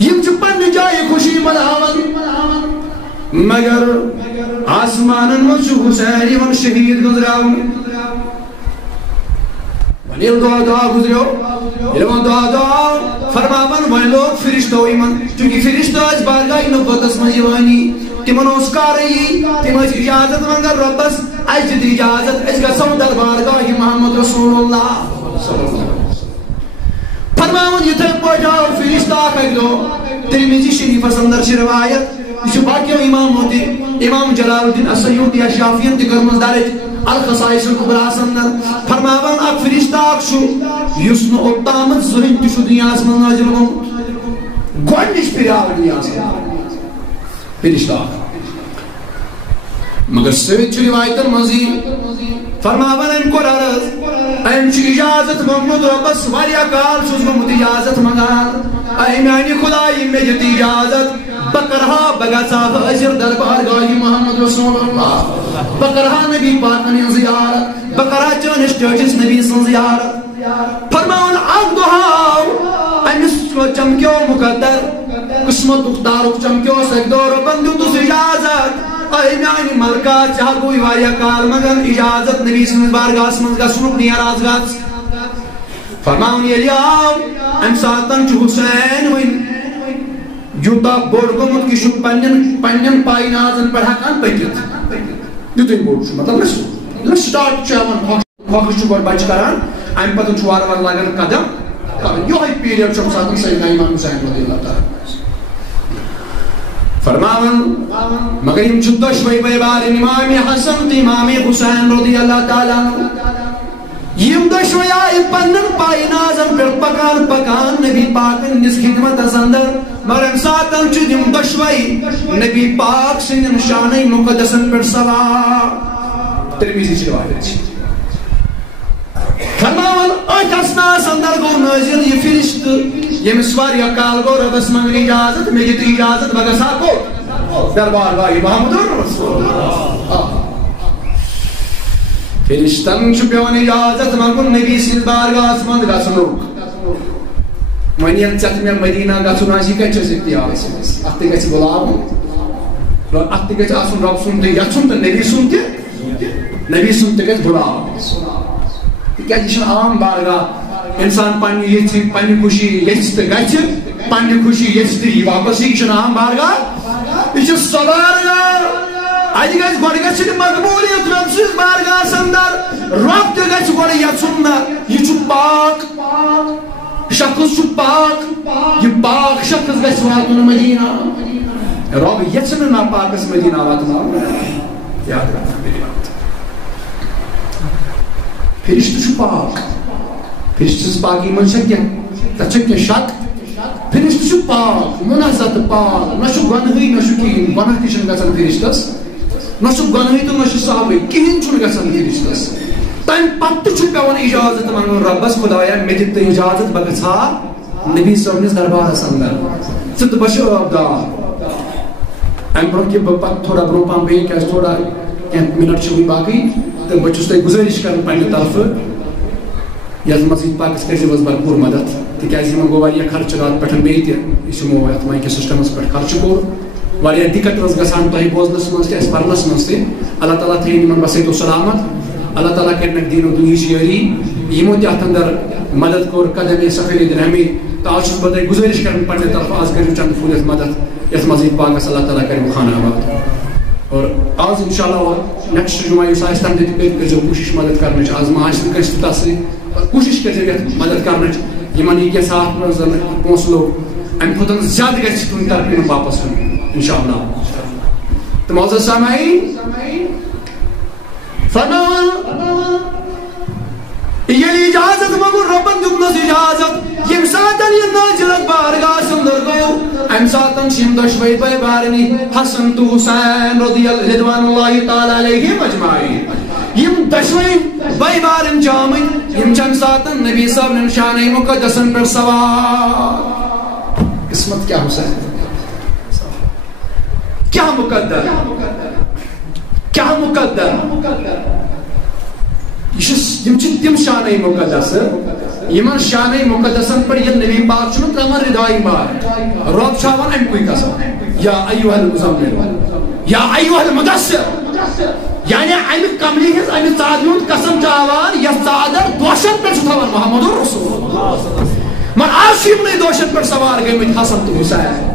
یم چ پنی جائی خوشی مناون مگر آسمانن مچ حسین یمن شہید گزراون ونیل دعا گزریو یلوان دعا فرماون ون لوگ فرشتو ایمن چونکہ فرشتو آج بارگاہ نبوتس من یوانی تمن اس کاری تم اجازت منگر ربس اجد اجازت اس کا سودر بارگاہ محمد رسول اللہ فرماون یہ تھے پوچھاؤ فرشتہ کہو ترمذی شریف اندر چھ روایت یہ باقی امام ہوتے امام جلال الدین السیوطی شافعی تکرمز درج الخصائص الکبریٰ اندر فرماون اک فرشتہ اک شو یس نو اوتامت زہن تہ دنیا من نازل گومت گۄڈنِچ پھرِ آو دنیاہس منٛز فرشتہ مگر سۭتۍ چھُ روایتن منٛز فرماون أمۍ کوٚر عرض أمۍ چھُ اجازت منٛگمُت رۄبس واریاہ کال چھُس گوٚمُت اجازت منٛگان اے میانہِ خدایہِ مےٚ دِتہٕ اجازت بکرہا بگاچا حاضر دربار گاہی محمد رسول اللہ بکرہا نبی پاک نے زیارت بکرہا چانش چاچس نبی سن زیارت فرماون اک دہاو امس چمکیو مقدر قسمت اختارک چمکیو سکدور بندو تس اجازت اے میانی ملکہ چاہ کوئی واریہ کال مگر اجازت نبی سن بارگاہ من گسنک نیاراز گس فرماون یلی آو ام ساتن چھ حسین وین یوتا بوڑ گومت کہ پنن پائی نازن پر ہکان پکت یوتن بوڑ مطلب نہ سٹارٹ چاون فوکس چھ گۄڈٕ بچہ کران ام پتہٕ چھُ وارٕ وارٕ لاگان قدم کران یہے پیریڈ چھُ ساتن سیدنا امام حسین رضی اللہ تعالیٰ فرماون مگر یم چھِ دۄشوے بٲے بارٕنۍ امام حسن تہٕ امام حسین رضی اللہ تعالیٰ یم دۄشوے آیہِ پنن پائی نازن پٮ۪ٹھ پکان پکان نبی پاکن نِس خدمتس اندر مگر ام ساتن چھ یم دۄشوے نبی پاک سٕنٛدٮ۪ن شانٕے مقدسن پٮ۪ٹھ سوار ترمذی چھ روایت فرماون أتھۍ اسناس اندر گوٚو نٲزِل یہِ فرشتہٕ ییٚمِس واریاہ کال گوٚو رۄبس منٛگن اجازت مےٚ دِتہٕ اجازت بہٕ گژھٕ ہا کوٚت دربار گاہی محمد رسول اللہ فرشتن چھ پیوان اجازت منگن نبی سٕنٛدِس بارگاہس منٛز گژھنُک وۄنۍ ییٚلہِ ژےٚ مےٚ مدینہ گژھُن آسی کتہِ چھُس اختیار اتھ تہِ گژھِ بُلاوُن اتھ تہِ گژھِ آسُن رۄب سُنٛد تہِ یژھُن تہٕ نبی سُنٛد تہِ گژھِ بُلاوُن تِکیازِ یہِ چھُنہٕ عام بارگاہ انسان پننہِ یژھِ پننہِ خوشی یژھِ تہٕ گژھِ پننہِ خوشی یژھِ تہٕ یی واپس یہِ چھُنہٕ عام بارگاہ یہِ چھُ سۄ بارگاہ اتہِ گژھِ گۄڈٕ گژھٕنۍ مقبولیت رۄب سٕنٛدِس بارگاہس اندر رۄب تہِ گژھِ گۄڈٕ یژھُن نہ یہِ چھُ پاک شخص چھُ پاک یہِ پاک شخص گژھِ واتُن مدینہ رۄب یژھِ نہٕ ناپاکس مدینہ واتناوُن یاد رکھنا فرشتہٕ چھُ پاک فرشتہٕ سٕنٛز پاکی منٛز چھےٚ کینٛہہ تتھ چھےٚ کینٛہہ شک فرشتہٕ چھُ پاک منعزہ تہٕ پاک نہ چھُ گۄنہٕے نہ چھُ کِہیٖنۍ گۄناہ تہِ چھُنہٕ گژھان فرشتس نہ چھُ گۄنہٕے تہٕ نہ چھُ صحابٕے کِہیٖنۍ چھُنہٕ گژھان فرشتس تمہِ پتہٕ تہِ چھُ پیوان اجازت منگُن رۄبس خۄدایا مےٚ دِ تہٕ اجازت بہٕ گژھٕ ہا نبی صٲبنِس دربارس اندر ژٕ تہٕ بہٕ چھِ ٲبدار ام برو کہ بہت تھوڑا برو پام بہن کیا تھوڑا منٹ چھ باقی تو بہت تھی گزارش کر پنہ طرف یس مسجد پاکس کر بھرپور مدد تاز گو خرچ رات پہ بیت یہ سسٹمس پہ خرچ کور دقت گھان تہ بوزنس مز پرنس مز اللہ تعالیٰ تھین بصیت و سلامت اللہ تعالیٰ کر دین و دنہچ یاری یمو تہ ات اندر مدد کور قدم سفر درہمی تو آج بہت گزارش کر پنہ طرف آج کرو چند پھولت مدد یس مسجد پاکس اللہ تعالیٰ کر خانہ آباد اور آج انشاءاللہ نیکسٹ جمعہ اس تم تر کوشش مدد کرنے آز ما کس تس کوشش کر مدد کرنے یمن یہ صاف پونس لوگ ام کھت زیادہ گھر کن طرف واپس انشاءاللہ تو معزز سامعین یل اجازت مگر ربن دس اجازت یم ساتن یہ ناجرت بارگاہ سندر گو ام ساتن شم دشوئی بے بارنی حسن تو حسین رضی اللہ تعالی علیہ مجمعین یم دشوئی بے بارن جامن یم چند ساتن نبی صاحب نے شان مقدسن پر سوار قسمت کیا حسین کیا مقدر کیا مقدر یہ تم شان مقدس یمن شان مقدسن پر یہ نبی پاک چھن ترمان ردائی بار رب چھاون ام کوئی قسم یا ایوہ المزمل یا ایوہ المدثر یعنی ام کملی ہز ام ژادر قسم چاوان یا ژادر دوشن پر چھتاون محمد رسول اللہ من عاشق نے دوشن پر سوار گئے مت حسن تو حسین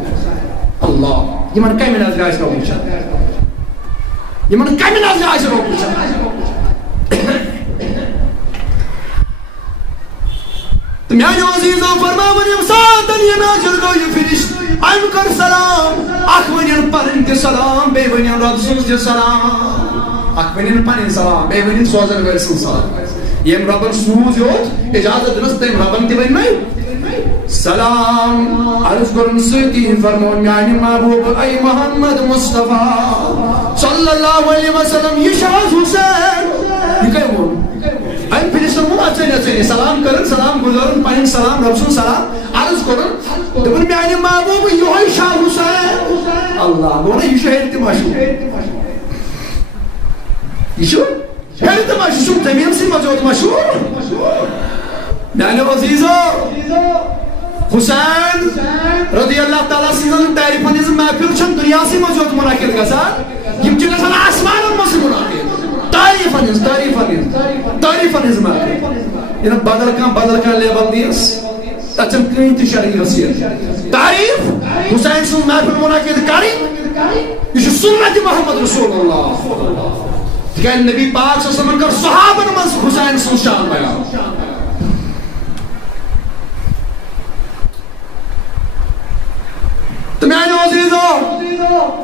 اللہ یمن کمی نظر رو یمن کمی نظر رو تو میانو عزیزو فرماون یم ساتن یہ ناجر گو یہ فرشت ام کر سلام اخ ونین پرن سلام بے ونین رب سوز سلام اخ ونین پرن سلام بے ونین سوزن ور سلام یم ربن سوز یوت اجازت دنس تم ربن تہ ون میں سلام عرض کرن ستی فرمون میانی محبوب ای محمد مصطفیٰ صلی اللہ علیہ وسلم یہ شاہ حسین یہ کہ وہ ام فرشتن وہ اچھے سلام کرن سلام گزارن پنن سلام رب سن سلام عرض کرن دپن میانی محبوب یہ شاہ حسین اللہ گونا یہ شہر تماشو یہ شہر تماشو تمیم سی مجھوت مشہور میانی عزیزو حسین رضی اللہ تعالیٰ سنن تعریفن از محفل چھن دنیا سی مجھوت منعقد گسان یم چھ گسان آسمان مس منعقد تعریفن از محفل یہ بدل کان لیبل دیس تچن کہیں تی شرعی حیثیت تعریف حسین سن محفل منعقد کری یہ سنت محمد رسول اللہ کہ نبی پاک صلی اللہ علیہ وسلم کر صحابن من حسین سن شان بیان تو میانی عزیزو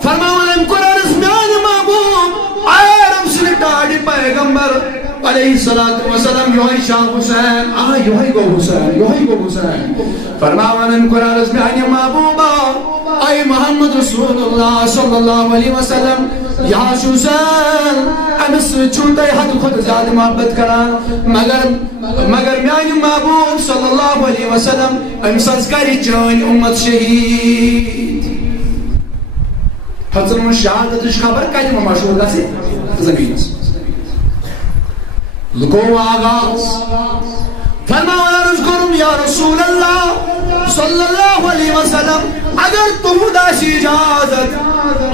فرماون ام قرآن میانی محبوب اے رب سن ڈاڑی پیغمبر علیہ السلام یوہی شاہ حسین یوہی گو حسین فرماون ام قرآن میانی محبوبا اے محمد رسول اللہ صلی اللہ علیہ وسلم یا حسین امس چھوٹے حد خود زیادہ محبت کران مگر میانی محبوب صلی اللہ علیہ وسلم ام سنسکاری چون امت شہید حضرت شہادت خبر کہتے ہیں مشہور لسی زمین لکو آغاز فرماؤ عرض کرم یا رسول اللہ صلی اللہ علیہ وسلم اگر تم داشی اجازت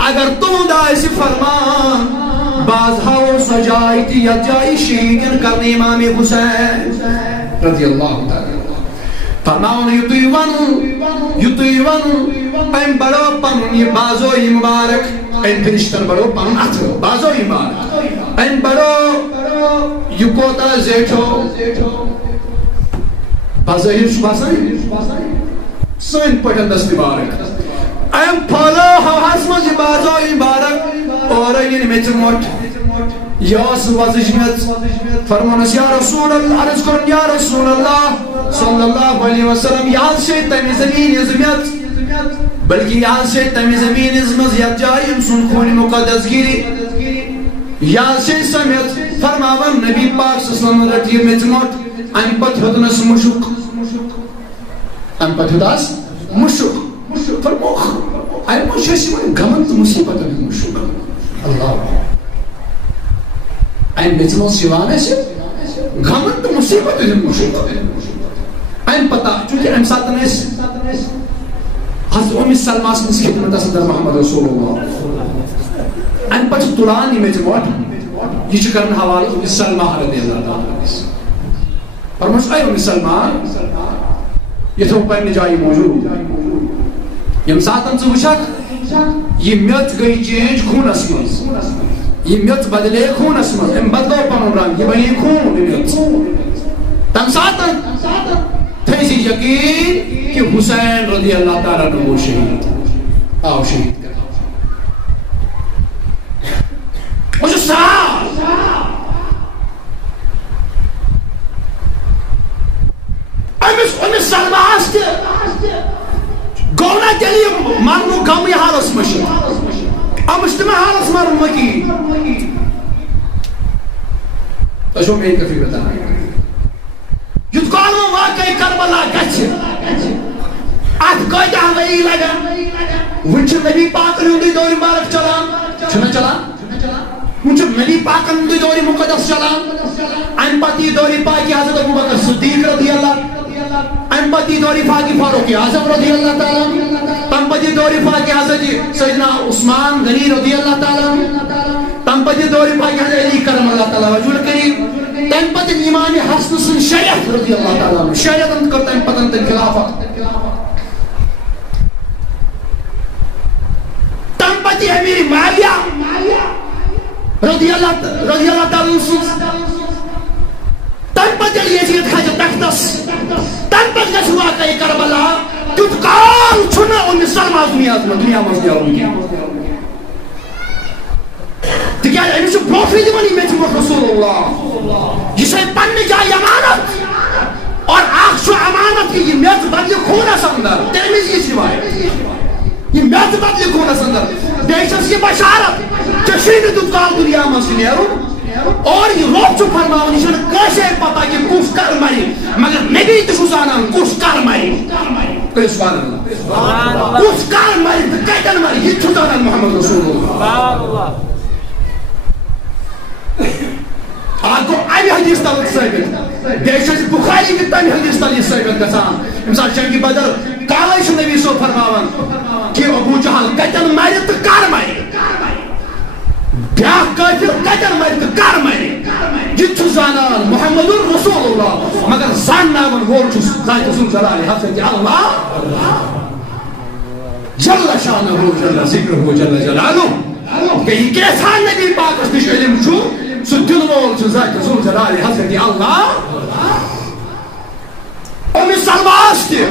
اگر تم داشی فرمان باز ہاو سجائی تھی یا جائی شیدن کرنے امام حسین رضی اللہ تعالی فرماؤ یطیون ام بڑو پن یہ بازوی مبارک ام فرشتن بڑو پن اتھو بازوی مبارک ام بڑو یہ کوتا زیٹھو بازوی شباسائی سوین پٹن دست مبارک ام پھولو حواس مجھ بازوی مبارک اور این میچ موٹ یاس وزجمت فرمانس یا رسول اللہ عرض کرن یا رسول اللہ صلی اللہ علیہ وسلم یہاں سے تمی زمین ازمیت بلکہ یہاں سے تمی زمین ازمز یا جائیم سن خون مقدس گیری یہاں سے سمیت فرماون نبی پاک صلی اللہ علیہ وسلم رٹی متموت ام پت ہدنس مشک ام پت ہداس مشک فرموخ أي مشي من غمت مصيبة من مشوق الله أي بيتمو سيوانا شيء غمت مصيبة من مشوق أي پتا چونکہ أم ساتن اس حضرت أم سلمہ سنس خدمت صدر محمد رسول الله أم پتہ تلان یہ مجموعہ یہ کرن حوالہ أم سلمہ رضی اللہ تعالی فرماش أي أم سلمہ یہ تو پنہ جائے موجود یم ساتن ژٕ وٕچھکھ یہ میٚژ گئی چینج خوٗنس منٛز یہ میٚژ بدلے خوٗنس منٛز أمۍ بدلو پنُن رنگ یہ بنے خوٗن یہ میٚژ تمہِ ساتن تھٲے زِ یقین کہ حسین رضی اللہ تعالیٰ عنہ گوٚو شہید آو شہید وہ چھُ صاف أمِس سلمہس تہِ گوٚو نا تیٚلہِ مرنُک غم یہِ حالس منٛز چھُ أمِس تہِ مہ حالس مرُن وکیٖل تۄہہِ چھو میٲنۍ کٔفی بتانا یُتھ کال وۄنۍ واقعی کربلا گژھِ اتھ کۭتیاہ ؤری لگن وۄنۍ چھُ نبی پاکن ہُنٛدُے دورِ مبارک چلان چھُنہ چلان وۄنۍ چھُ نبی پاکن ہُنٛدُے دورِ مقدس چلان امہِ پتہٕ یی دورِ پاکہِ حضرت ابوبکر صدیق رضی اللہ امہِ پتہٕ یی دورِ پاکہِ فاروق اعظم رضی اللہ تعالیٰ تمہِ پتہٕ یی دورِ پاکہِ حضرت سیدنا عثمان غنی رضی اللہ تعالیٰ تمہِ پتہٕ یی دورِ پاکہِ حضرت علی کرم اللہ تعالیٰ وجہ الکریم تمہِ پتہٕ امام حسن سٕنٛز شریعت رضی اللہ تعالیٰ شریعتن کٔر تمہِ پتہٕ تٔمۍ خلافت تمہِ پتہٕ یی امیر معاویہ رضی اللہ تعالیٰ سٕنٛز تمہِ پتہٕ ییٚلہِ یزید کھسہِ تختس تمہِ پتہٕ گژھِ واقعی کربلا تیُتھ کال چھُنہٕ أمِس سلمہ دُنیاہس منٛز نیرُن تِکیٛازِ أمِس چھُ برونٛٹھٕے دِوان یہِ میٚژِ برونٛٹھ رسول اللہ یہِ چھِ پننہِ جایہِ امانت اور اکھ چھُ امانت کہ یہِ میٚژ بدلہِ خوٗنس انٛدر تیٚلہِ یہِ چھِ یہِ میٚژ بدلہِ خوٗنس انٛدر بیٚیہِ چھس یہِ بشارت ژےٚ چھُے نہٕ تیُتھ کال دُنیا منٛز تہِ نیرُن اور یہ رب چھُ فرماوان یہِ چھُنہٕ کٲنٛسے پتہ کہ کُس کر مرِ مگر نبی تہِ چھُ زانان کُس کر مرِ سبحان اللہ کُس کر مرِ تہٕ کتٮ۪ن مرِ یہِ تہِ چھُ زانان محمد رسول اللہ اکھ گوٚو امہِ حدیث تل ثٲبت بیٚیہِ چھُ اَسہِ بُخاری تہِ تمہِ حدیث تل یہِ ثٲبت گژھان ییٚمہِ ساتہٕ جنگہِ بدر کالے چھُ نبی صٲب فرماوان کہ ابو جہل کتٮ۪ن مرِ تہٕ کر مرِ بیاکھ کٲفِر کتٮ۪ن مرِ تہٕ کر مرِ یہِ تہِ چھُ زانان محمد رسول اللہ مگر زانناوان وول چھُ ذاتِ ذو الجلال حضرت اللہ جل شانہ جل ذکرہ جل جلالہ کہ یہ کیسا نبی پاکس نش علم چھُ سُہ دل وول چھُ ذاتِ ذو الجلال حضرت اللہ أمِس سلمہس تہِ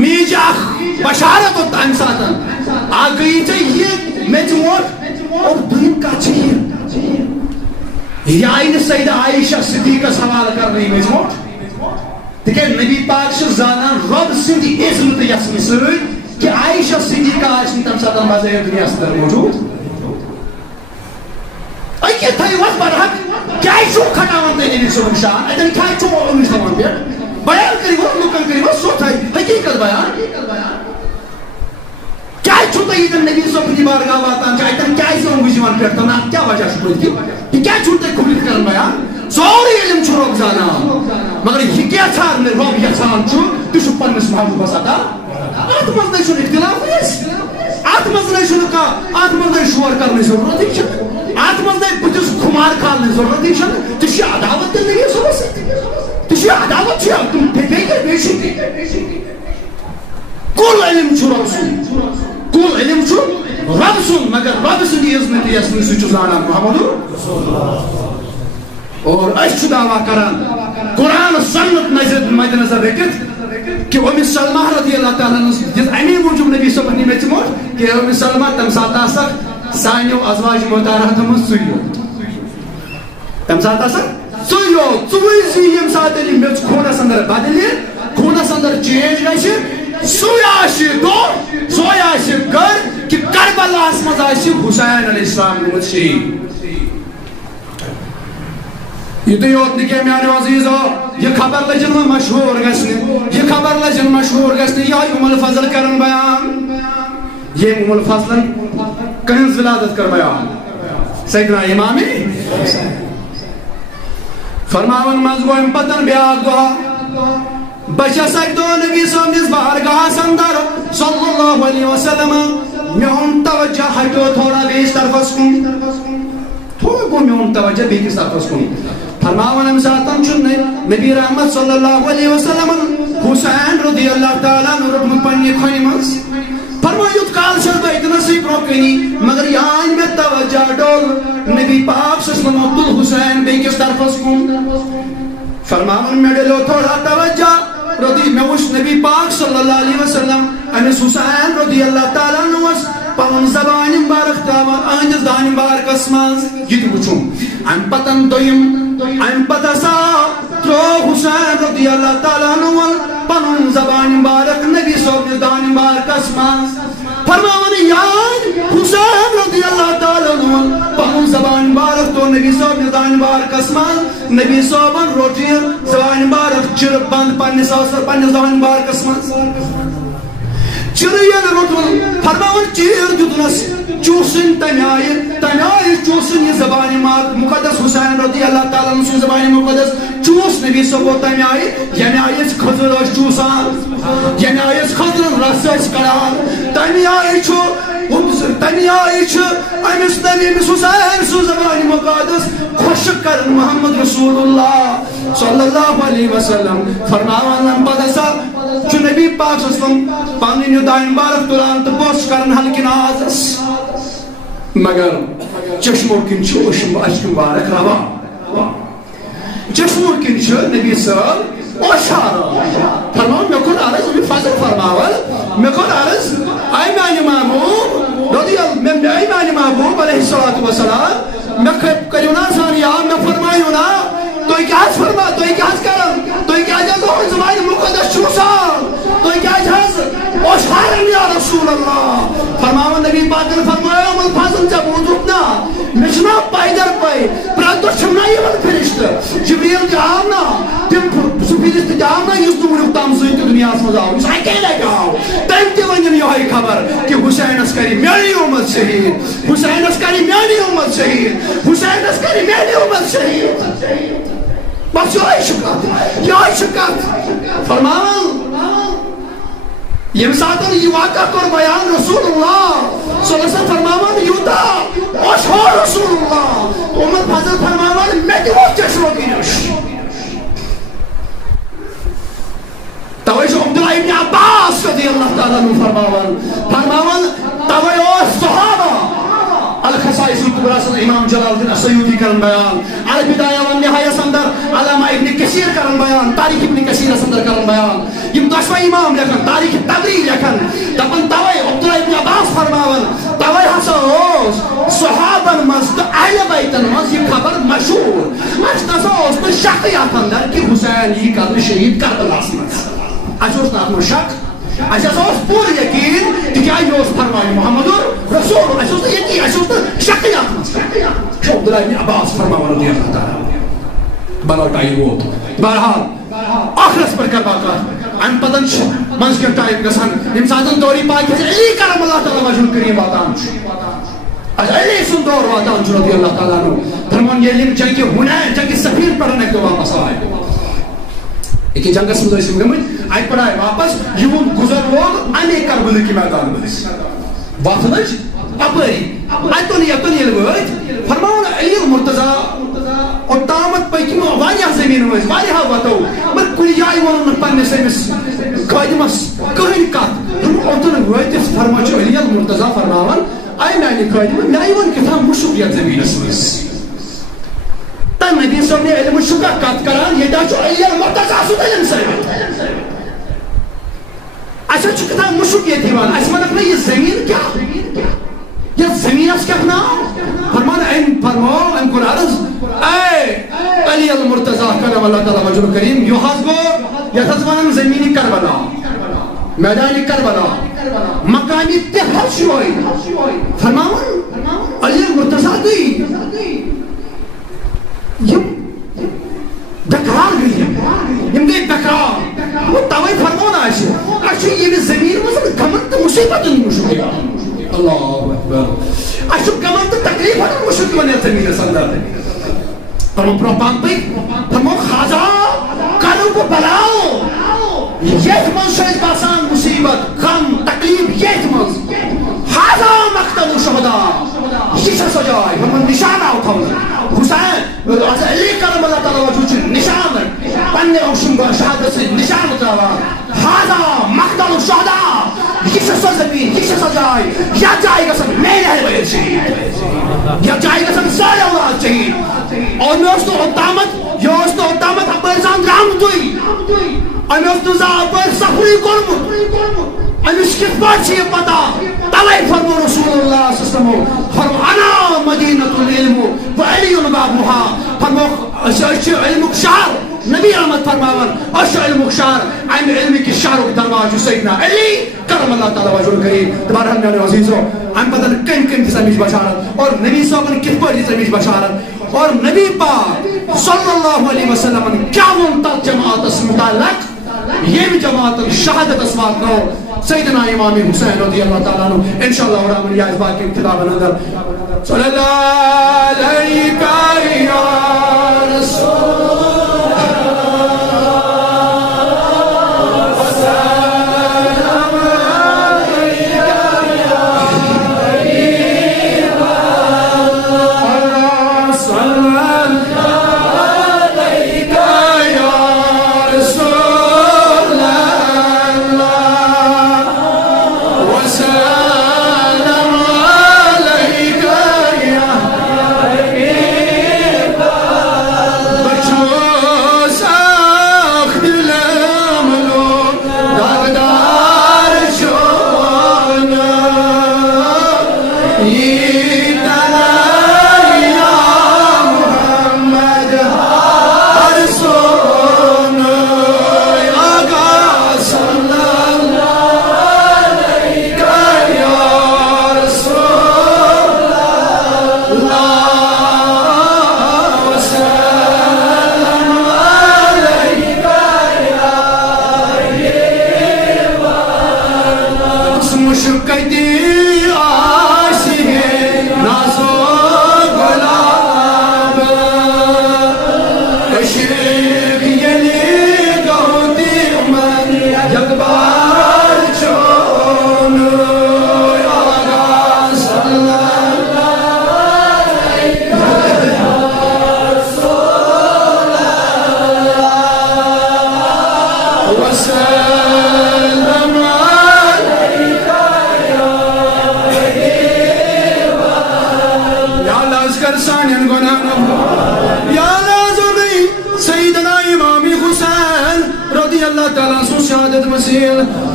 میٖج اکھ بشارت تمہِ ساتن اکھ گٔیی ژےٚ یہِ میٚژِ موٹ اور دوٚیِم کتھ چھِ یہِ آیہِ نہٕ سیدہ عائشہ صدیقس حوالہٕ کرنہٕ یہِ میٚژ موٹ تِکیٛازِ نبی پاک چھُ زانان رۄب سٕنٛدِ عزمہٕ تہٕ یژھنہٕ سۭتۍ کہ عائشہ صدیقہ آسہِ نہٕ تمہِ ساتہٕ بظٲہِر دُنیاہس انٛدر موجوٗد أکہِ تھٲیِو حظ برحق کیٛازِ چھُو کھٹاوان تُہۍ نبی صٲبُن شان اَتٮ۪ن کیٛازِ چھُو أمِس دِوان پٮ۪ٹھ بیان کٔرِو حظ لُکن کٔرِو حظ سیوٚد حقیٖقت بیان کیٛازِ چھُو تُہۍ ییٚتٮ۪ن نبی صٲبنہِ بارگاہ واتان چھِ اَتٮ۪ن کیٛازِ أمِس یِوان پٮ۪ٹھ تَنہٕ اَتھ کیٛاہ وجہ چھُ پٔتۍ کیٛازِ چھُو تُہۍ کھُلِتھ کران بیان سورُے علم چھُ رۄب زانان مگر یہِ کیٛاہ نہٕ رۄب یژھان چھُ تہِ چھُ پننِس محبوٗبس عطا اتھ منٛز نَے چھُنہٕ اختِلافٕے اَسہِ اتھ منٛز نَے چھُنہٕ کانٛہہ اتھ منٛز نَے شور کرنٕچ ضروٗرتٕے چھَنہٕ اتھ منٛز نَے بٕتھِس خُمار کھالنٕچ ضروٗرتٕے چھَنہٕ تہِ چھِ عداوت تیٚلہِ نبی صٲبس سۭتۍ تہِ چھِ عداوت چھِ تِم بیٚیہِ چھِ کُل علم چھُ رۄب سُنٛد کُل علم چھُ رۄب سُنٛد مگر رۄب سٕنٛدِ عزمہٕ تہٕ یژھنہٕ سۭتۍ چھُ زانان محمد اور أسۍ چھُ دعوا کران قرآن سنت نظر مد نظر رٔٹِتھ کہ أمِس سلمہ رضی اللہ تعالیٰ عنہ دِژ امی موٗجوٗب نبی صٲبن یہِ میٚژِ موٹ کہ أمِس سلمہ تمہِ ساتہٕ آسکھ سانیو ازواج مُطہراتو منٛز ژٕے یوت تمہِ ساتہٕ آسکھ ژٕے یوت ژٕے زی ییٚمہِ ساتہٕ یہِ میٚژ خوٗنس انٛدر بدلہِ خوٗنس انٛدر چینج گژھِ سُے آسہِ دۄہ سُے آسہِ گر کہ کربلاہس منٛز آسہِ حُسین علیہ السلام گوٚمُت شہیٖد یُتُے یوت نہٕ کینٛہہ میانیو عزیٖزو یہِ خبر لٔجِن وۄنۍ مشہوٗر گژھنہِ یہِ خبر لٔجِن مشہوٗر گژھنہِ یِہوٚے اُم الفضل کرن بیان یہ ام الفضل کنز ولادت کر بیان سیدنا امام حسین فرماون مز گو ام پتن بیاک دعا بچس اک دو نبی صاحب بارگاہ اندر صلی اللہ علیہ وسلم میون توجہ ہٹو تھوڑا بیس طرفس کن تھوڑا گو میون توجہ بیس طرفس کن فرماون ام ساتن چن نبی رحمت صلی اللہ علیہ وسلم حسین رضی اللہ تعالیٰ نورم پنی کھنی مز فرمایت کال سے تو اتنا سی پروکنی مگر یہاں میں توجہ ڈول نبی پاک صلی اللہ علیہ وسلم حسین بے کس طرفس کن فرماون میں ڈلو تھوڑا توجہ رضی میں اس نبی پاک صلی اللہ علیہ وسلم انس حسین رضی اللہ تعالیٰ عنہ پون زبان مبارک تاوان آنجز دان مبارک اسمانز یہ وچھوں ام پتن دویم ام پتسا ترو حسین رضی اللہ تعالیٰ عنہ پون زبان مبارک نبی صاحب دان مبارک اسمانز فرماون یاد حسین رضی اللہ تعالیٰ عنہ پون زبان مبارک تو نبی صاحب دان مبارک اسمانز نبی صاحب روٹی زبان مبارک چرپ بند پنی ساسر پنی زبان مبارک اسمانز چرین روٹون فرماون چیر جدنس چوسن تنیائی چوسن یہ زبان مقدس حسین رضی اللہ تعالیٰ عنہ زبان مقدس چوس نبی صبح تنیائی یعنی آئیس خضر اس چوسان یعنی آئیس خضر رس اس کران تنیائی چھو امس نبی مس حسین سو زبان مقدس خوش کرن محمد رسول اللہ صلی اللہ علیہ وسلم فرماون پدسا چو نبی پاک صلی اللہ علیہ وسلم پانی دائن مبارک تلان تو پوش کرن حلق نازس مگر چشمو کن چھو اشک مبارک روا چشمو کن چھو نبی صاحب اشارا فرمان میں کن عرض بھی فضل فرماول میں کن عرض ایمان محبوب ایمان محبوب علیہ السلام میں کریونا ثانیہ میں فرمائیونا تو کیا فرما تو کیا کرم تو کیا جزو زبان مقدس چوسان تو کیا جز اشارن یا رسول اللہ فرماون نبی پاک نے فرمایا من فضل جب وضونا مشنا پائدر پائی پراتو شمنا یہ من فرشت جبریل جامنا تم سفیدست جامنا یس نمونی اتام سوئی دنیا سمجھاؤ اس اکیلے جاؤ تیم تیونیم یہ خبر کہ حسین اسکری میری امت شہید حسین اسکری میری امت شہید حسین اسکری میری امت شہید بس یہ شکات فرمان یہ ساتھ یہ واقعہ کر بیان رسول اللہ صلی اللہ علیہ وسلم فرمان یوتا اشہر رسول اللہ امت فضل فرمان میں دیو چشموں کی نش توجہ عبداللہ ابن عباس رضی اللہ تعالیٰ عنہ فرمان توجہ صحابہ الخصائص الكبرى امام جلال الدین السیوطی کرن بیان البدایہ والنہایہ سندر علامہ ابن کثیر کرن بیان تاریخ ابن کثیر سندر کرن بیان یم دشوہ امام لکھن تاریخ تبری لکھن دپن توئی عبداللہ ابن عباس فرماون توئی ہسا اوس صحابن مز اہل بیتن مز یہ خبر مشہور اس نسا اوس پر شخصیات اندر کہ حسین یہ کرن شہید کربلاس مز اس اوس نات شک اس اوس پور یقین کہ یہ فرمائے محمد رسول اس اوس یقین اس اوس شکیات مز عبداللہ ابن عباس فرماون رضی اللہ تعالی بلو ٹائم ووت بہرحال آخرس پر کر باقات ام پتن منز کے ٹائم گسن یم ساتن دوری پاک علی کرم اللہ تعالی وجہ کریم واتان علی سن دور واتان رضی اللہ تعالیٰ عنہ فرمان یہ لم جنگ حنین جنگ سفیر پڑھنے کے واپس آئے ایک جنگس میں دوسری گمت آئی پڑھائے واپس یون گزر لوگ انے کربل کی میدان میں واتنج اپری آئی تو نہیں لگوید فرماؤن علی مرتضی اور تامت پاکی میں واریہ زمین ہوئے واریہ واتو بل کلی جائی ونن پننے سیمس قائدمس کہیں کات اتن ویتس فرماچو علی مرتضی فرماؤن آئی میں قائدم میں ون کتھا مشکیت زمین اسمس تم نبی صلی اللہ علیہ وسلم شکا کات کران یہ دا چو علی مرتضی سو دلن سیمت اچھا چکتا مشکیت دیوان اس منک نہیں یہ زمین کیا یہ زمین اس کیا نام فرمانا این فرماؤ این کن عرض اے علی المرتضی کرم اللہ تعالی وجہ کریم یو حضبو یتزمانم زمینی کربلا میدانی کربلا مقامی تحر شوئی فرماؤ علی المرتضی دی یم بکرار گئی یم گئی بکرار وہ توائی فرماؤنا ہے یہ زمین مصر کمت مصیبت نہیں مشکل اللہ اکبر اشک گمن تو تکلیف ہے مشک بنے زمین سندر فرمو پروپان پہ فرمو خاضا کانو کو بلاؤ یہ من شاید باسان مصیبت غم تکلیف یہ من خاضا مقتل شہداء یہ سے سجائے فرمو نشانہ اٹھاؤں حسین علی کرم اللہ تعالیٰ وجوچ نشان پننے اوشن کو شہادت سے نشان اتراوا خاضا مقتل شہداء یہ سے زمین یہ سے سجائے یا جائے گا سب میں نہیں بیر شہید یا جائے گا سب سارے اولاد شہید اور میں اس تو اتامت اپر زان رام دوئی اور میں اس تو اپر سفری کرم امس کت پاٹ یہ پتا تلائی فرمو رسول اللہ صلی اللہ علیہ وسلم فرمو انا مدینۃ العلم و علی بابها فرمو اشو علم شہر نبی رحمت فرماون اشو علم شہر ام علم کی شہر درواز سیدنا علی کرم اللہ تعالی وجہ کریم تبارک اللہ عزیزو ام بدل کن کن تسمیج بشارت اور نبی صاحب نے کت پاٹ تسمیج بشارت اور نبی پاک صلی اللہ علیہ وسلم کیا منتا جماعت اس متعلق یہ بھی جماعت شہادت اسمات نو سیدنا امام حسین رضی اللہ تعالیٰ عنہ انشاءاللہ اور ہم یہ اثبات کی کتاب اندر صلی اللہ علیہ یا رسول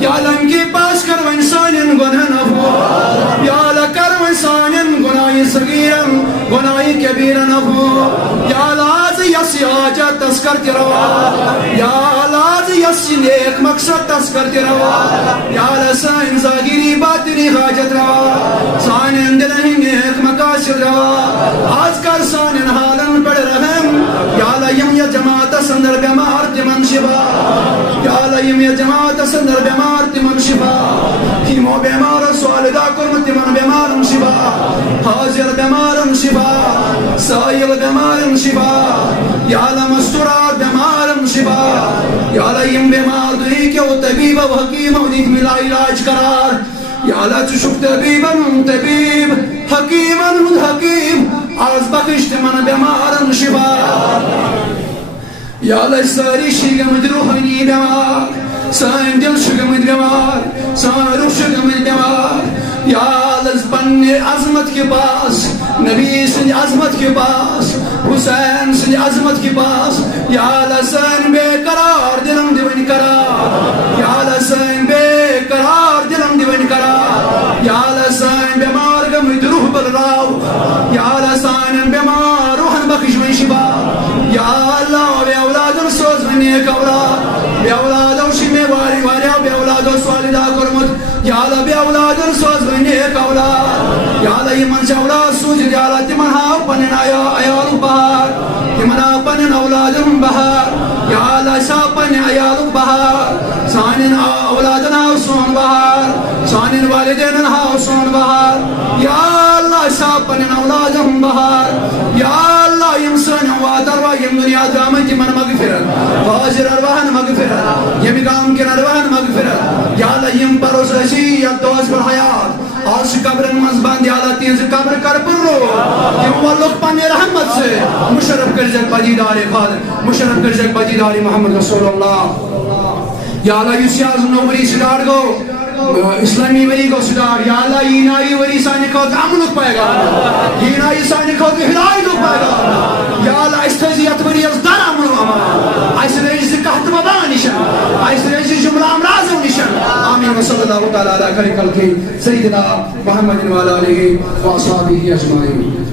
یا لم کے پاس کر و انسانین گناہ نفو یا لکر و انسانین گناہ صغیرن گناہ کبیرن نفو یا لاز یسی حاجت تذکر تروا یا لاز یسی نیک مقصد تذکر تروا یا لسائن ظاہری باطنی حاجت روا سانین دلہی نیک مقاصد روا آج کر سانین حالن پڑ رحم یا لیم یا جماعت سندر بیمار تمن شبا یا لیم یا جماعت سندر بیمار تمن شبا کیمو بیمار سوالدہ کرم تمن بیمار شبا حاضر بیمار شبا سائل بیمار شبا یا لمسترات بیمار شبا یا لیم بیمار دوئی کہ وہ طبیب و حکیم و دیت ملا علاج قرار یا لچشک طبیبا طبیب حکیما حکیم آز بخشت من بیمار شبا یا اللہ ساری شگمت روحانی بیمار سائن دل شگمت بیمار سائن روح شگمت بیمار یا اللہ پنی عظمت کے پاس نبی سن عظمت کے پاس حسین سن عظمت کے پاس یا اللہ سائن بے قرار دلم دیون قرار یا اللہ سائن بے قرار دلم دیون قرار یا اللہ سائن بیمار گمت روح بل راو یا اللہ سائن بیمار روحن بخش من شبا یا اللہ بے اولادن سوز من نیک اولاد بے اولادن شمی واری واریا بے اولادن سوالدہ کرمت یا اللہ بے اولادن سوز من نیک اولاد یا اللہ یمن چا اولاد سوج یا اللہ تمن ہاو پنن ایال بہار تمن ہاو پنن اولادن بہار یا اللہ شا پنن ایال بہار سانن اولادن ہاو سون بہار سانن والدین ہاو سون بہار یا اللہ شاہ پنن اولادم بہار یا اللہ یم سن وات ارواح یم دنیا دامن تمن مغفرت حاضر ارواحن مغفرت یم گام کن ارواحن مغفرت یا اللہ یم پروس رسی یا دوز بالحیات آج قبر منز بند یا اللہ تینز قبر کر پرو یم واللوک پانی رحمت سے مشرف کر جگ پدیدار خالد مشرف کر جگ پدیدار محمد رسول اللہ یا اللہ یوسی آزم نوری سدار گو اسلامی وری کو سدار یا اللہ یہ نائی وری سانی خود امنک پائے گا یہ نائی سانی خود ہدایت پائے گا یا اللہ اس تزیت وری از در امن و امان ایس ریجی سے قحط وبا نشان ایس ریجی جملہ امراض نشان آمین و صلی اللہ تعالی علیہ کل کی سیدنا محمد و علیہ و اصحابہ اجمعین.